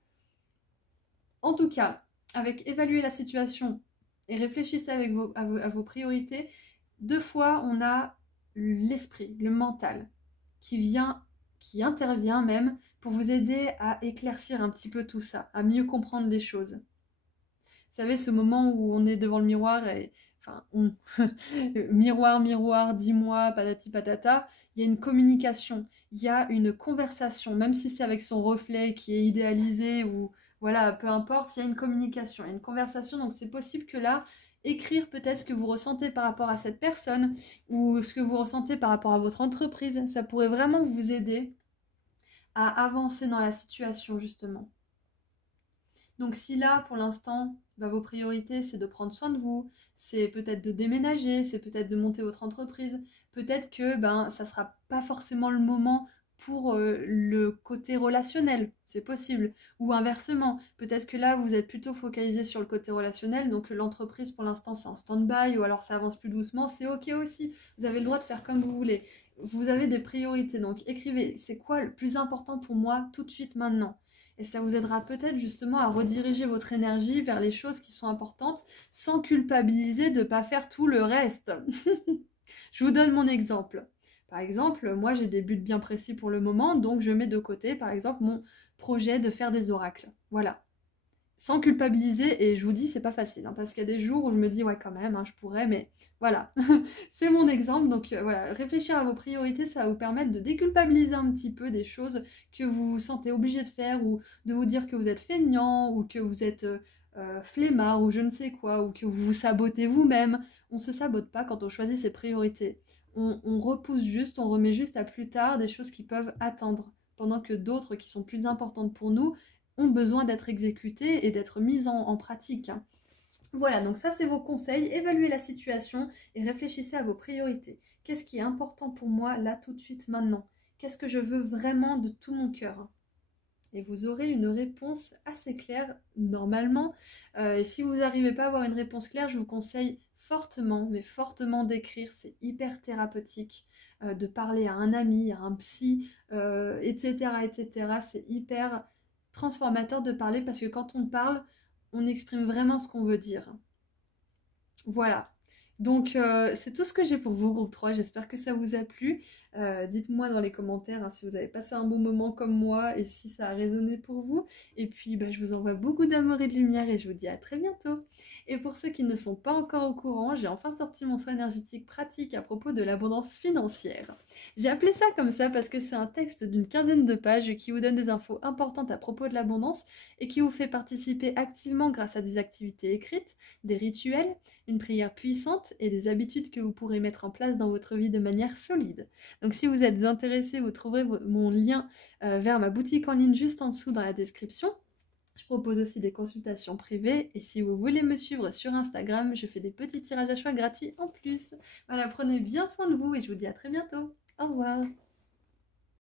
En tout cas, avec évaluer la situation et réfléchissez à vos priorités, 2 fois on a l'esprit, le mental, qui intervient même pour vous aider à éclaircir un petit peu tout ça, à mieux comprendre les choses. Vous savez, ce moment où on est devant le miroir et... Enfin, miroir, miroir, dis-moi, patati patata, il y a une communication, il y a une conversation, même si c'est avec son reflet qui est idéalisé ou... Voilà, peu importe, il y a une communication, il y a une conversation, donc c'est possible que là, écrire peut-être ce que vous ressentez par rapport à cette personne ou ce que vous ressentez par rapport à votre entreprise, ça pourrait vraiment vous aider à avancer dans la situation justement. Donc si là, pour l'instant, vos priorités, c'est de prendre soin de vous, c'est peut-être de déménager, c'est peut-être de monter votre entreprise, peut-être que ça sera pas forcément le moment pour le côté relationnel, c'est possible. Ou inversement, peut-être que là, vous êtes plutôt focalisé sur le côté relationnel, donc l'entreprise, pour l'instant, c'est en stand-by, ou alors ça avance plus doucement, c'est ok aussi. Vous avez le droit de faire comme vous voulez. Vous avez des priorités, donc écrivez, c'est quoi le plus important pour moi tout de suite maintenant ? Et ça vous aidera peut-être justement à rediriger votre énergie vers les choses qui sont importantes, sans culpabiliser de ne pas faire tout le reste. Je vous donne mon exemple. Par exemple, moi j'ai des buts bien précis pour le moment, donc je mets de côté par exemple mon projet de faire des oracles. Voilà. Sans culpabiliser, et je vous dis c'est pas facile, hein, parce qu'il y a des jours où je me dis ouais quand même, hein, je pourrais, mais voilà. C'est mon exemple, donc voilà, réfléchir à vos priorités, ça va vous permettre de déculpabiliser un petit peu des choses que vous vous sentez obligé de faire, ou de vous dire que vous êtes feignant, ou que vous êtes flemmard, ou je ne sais quoi, ou que vous vous sabotez vous-même. On se sabote pas quand on choisit ses priorités. On repousse juste, on remet juste à plus tard des choses qui peuvent attendre, pendant que d'autres qui sont plus importantes pour nous ont besoin d'être exécutées et d'être mises en pratique. Voilà, donc ça c'est vos conseils, évaluez la situation et réfléchissez à vos priorités. Qu'est-ce qui est important pour moi là tout de suite maintenant? Qu'est-ce que je veux vraiment de tout mon cœur? Et vous aurez une réponse assez claire normalement. Et si vous n'arrivez pas à avoir une réponse claire, je vous conseille fortement, mais fortement d'écrire, c'est hyper thérapeutique, de parler à un ami, à un psy, etc., etc. C'est hyper transformateur de parler parce que quand on parle, on exprime vraiment ce qu'on veut dire. Voilà. Donc c'est tout ce que j'ai pour vous, groupe 3. J'espère que ça vous a plu. Dites-moi dans les commentaires hein, si vous avez passé un bon moment comme moi et si ça a résonné pour vous. Et puis je vous envoie beaucoup d'amour et de lumière et je vous dis à très bientôt. Et pour ceux qui ne sont pas encore au courant, j'ai enfin sorti mon soin énergétique pratique à propos de l'abondance financière. J'ai appelé ça comme ça parce que c'est un texte d'une 15aine de pages qui vous donne des infos importantes à propos de l'abondance et qui vous fait participer activement grâce à des activités écrites, des rituels, une prière puissante et des habitudes que vous pourrez mettre en place dans votre vie de manière solide. Donc si vous êtes intéressé, vous trouverez mon lien vers ma boutique en ligne juste en dessous dans la description. Je propose aussi des consultations privées et si vous voulez me suivre sur Instagram, je fais des petits tirages à choix gratuits en plus. Voilà, prenez bien soin de vous et je vous dis à très bientôt. Au revoir.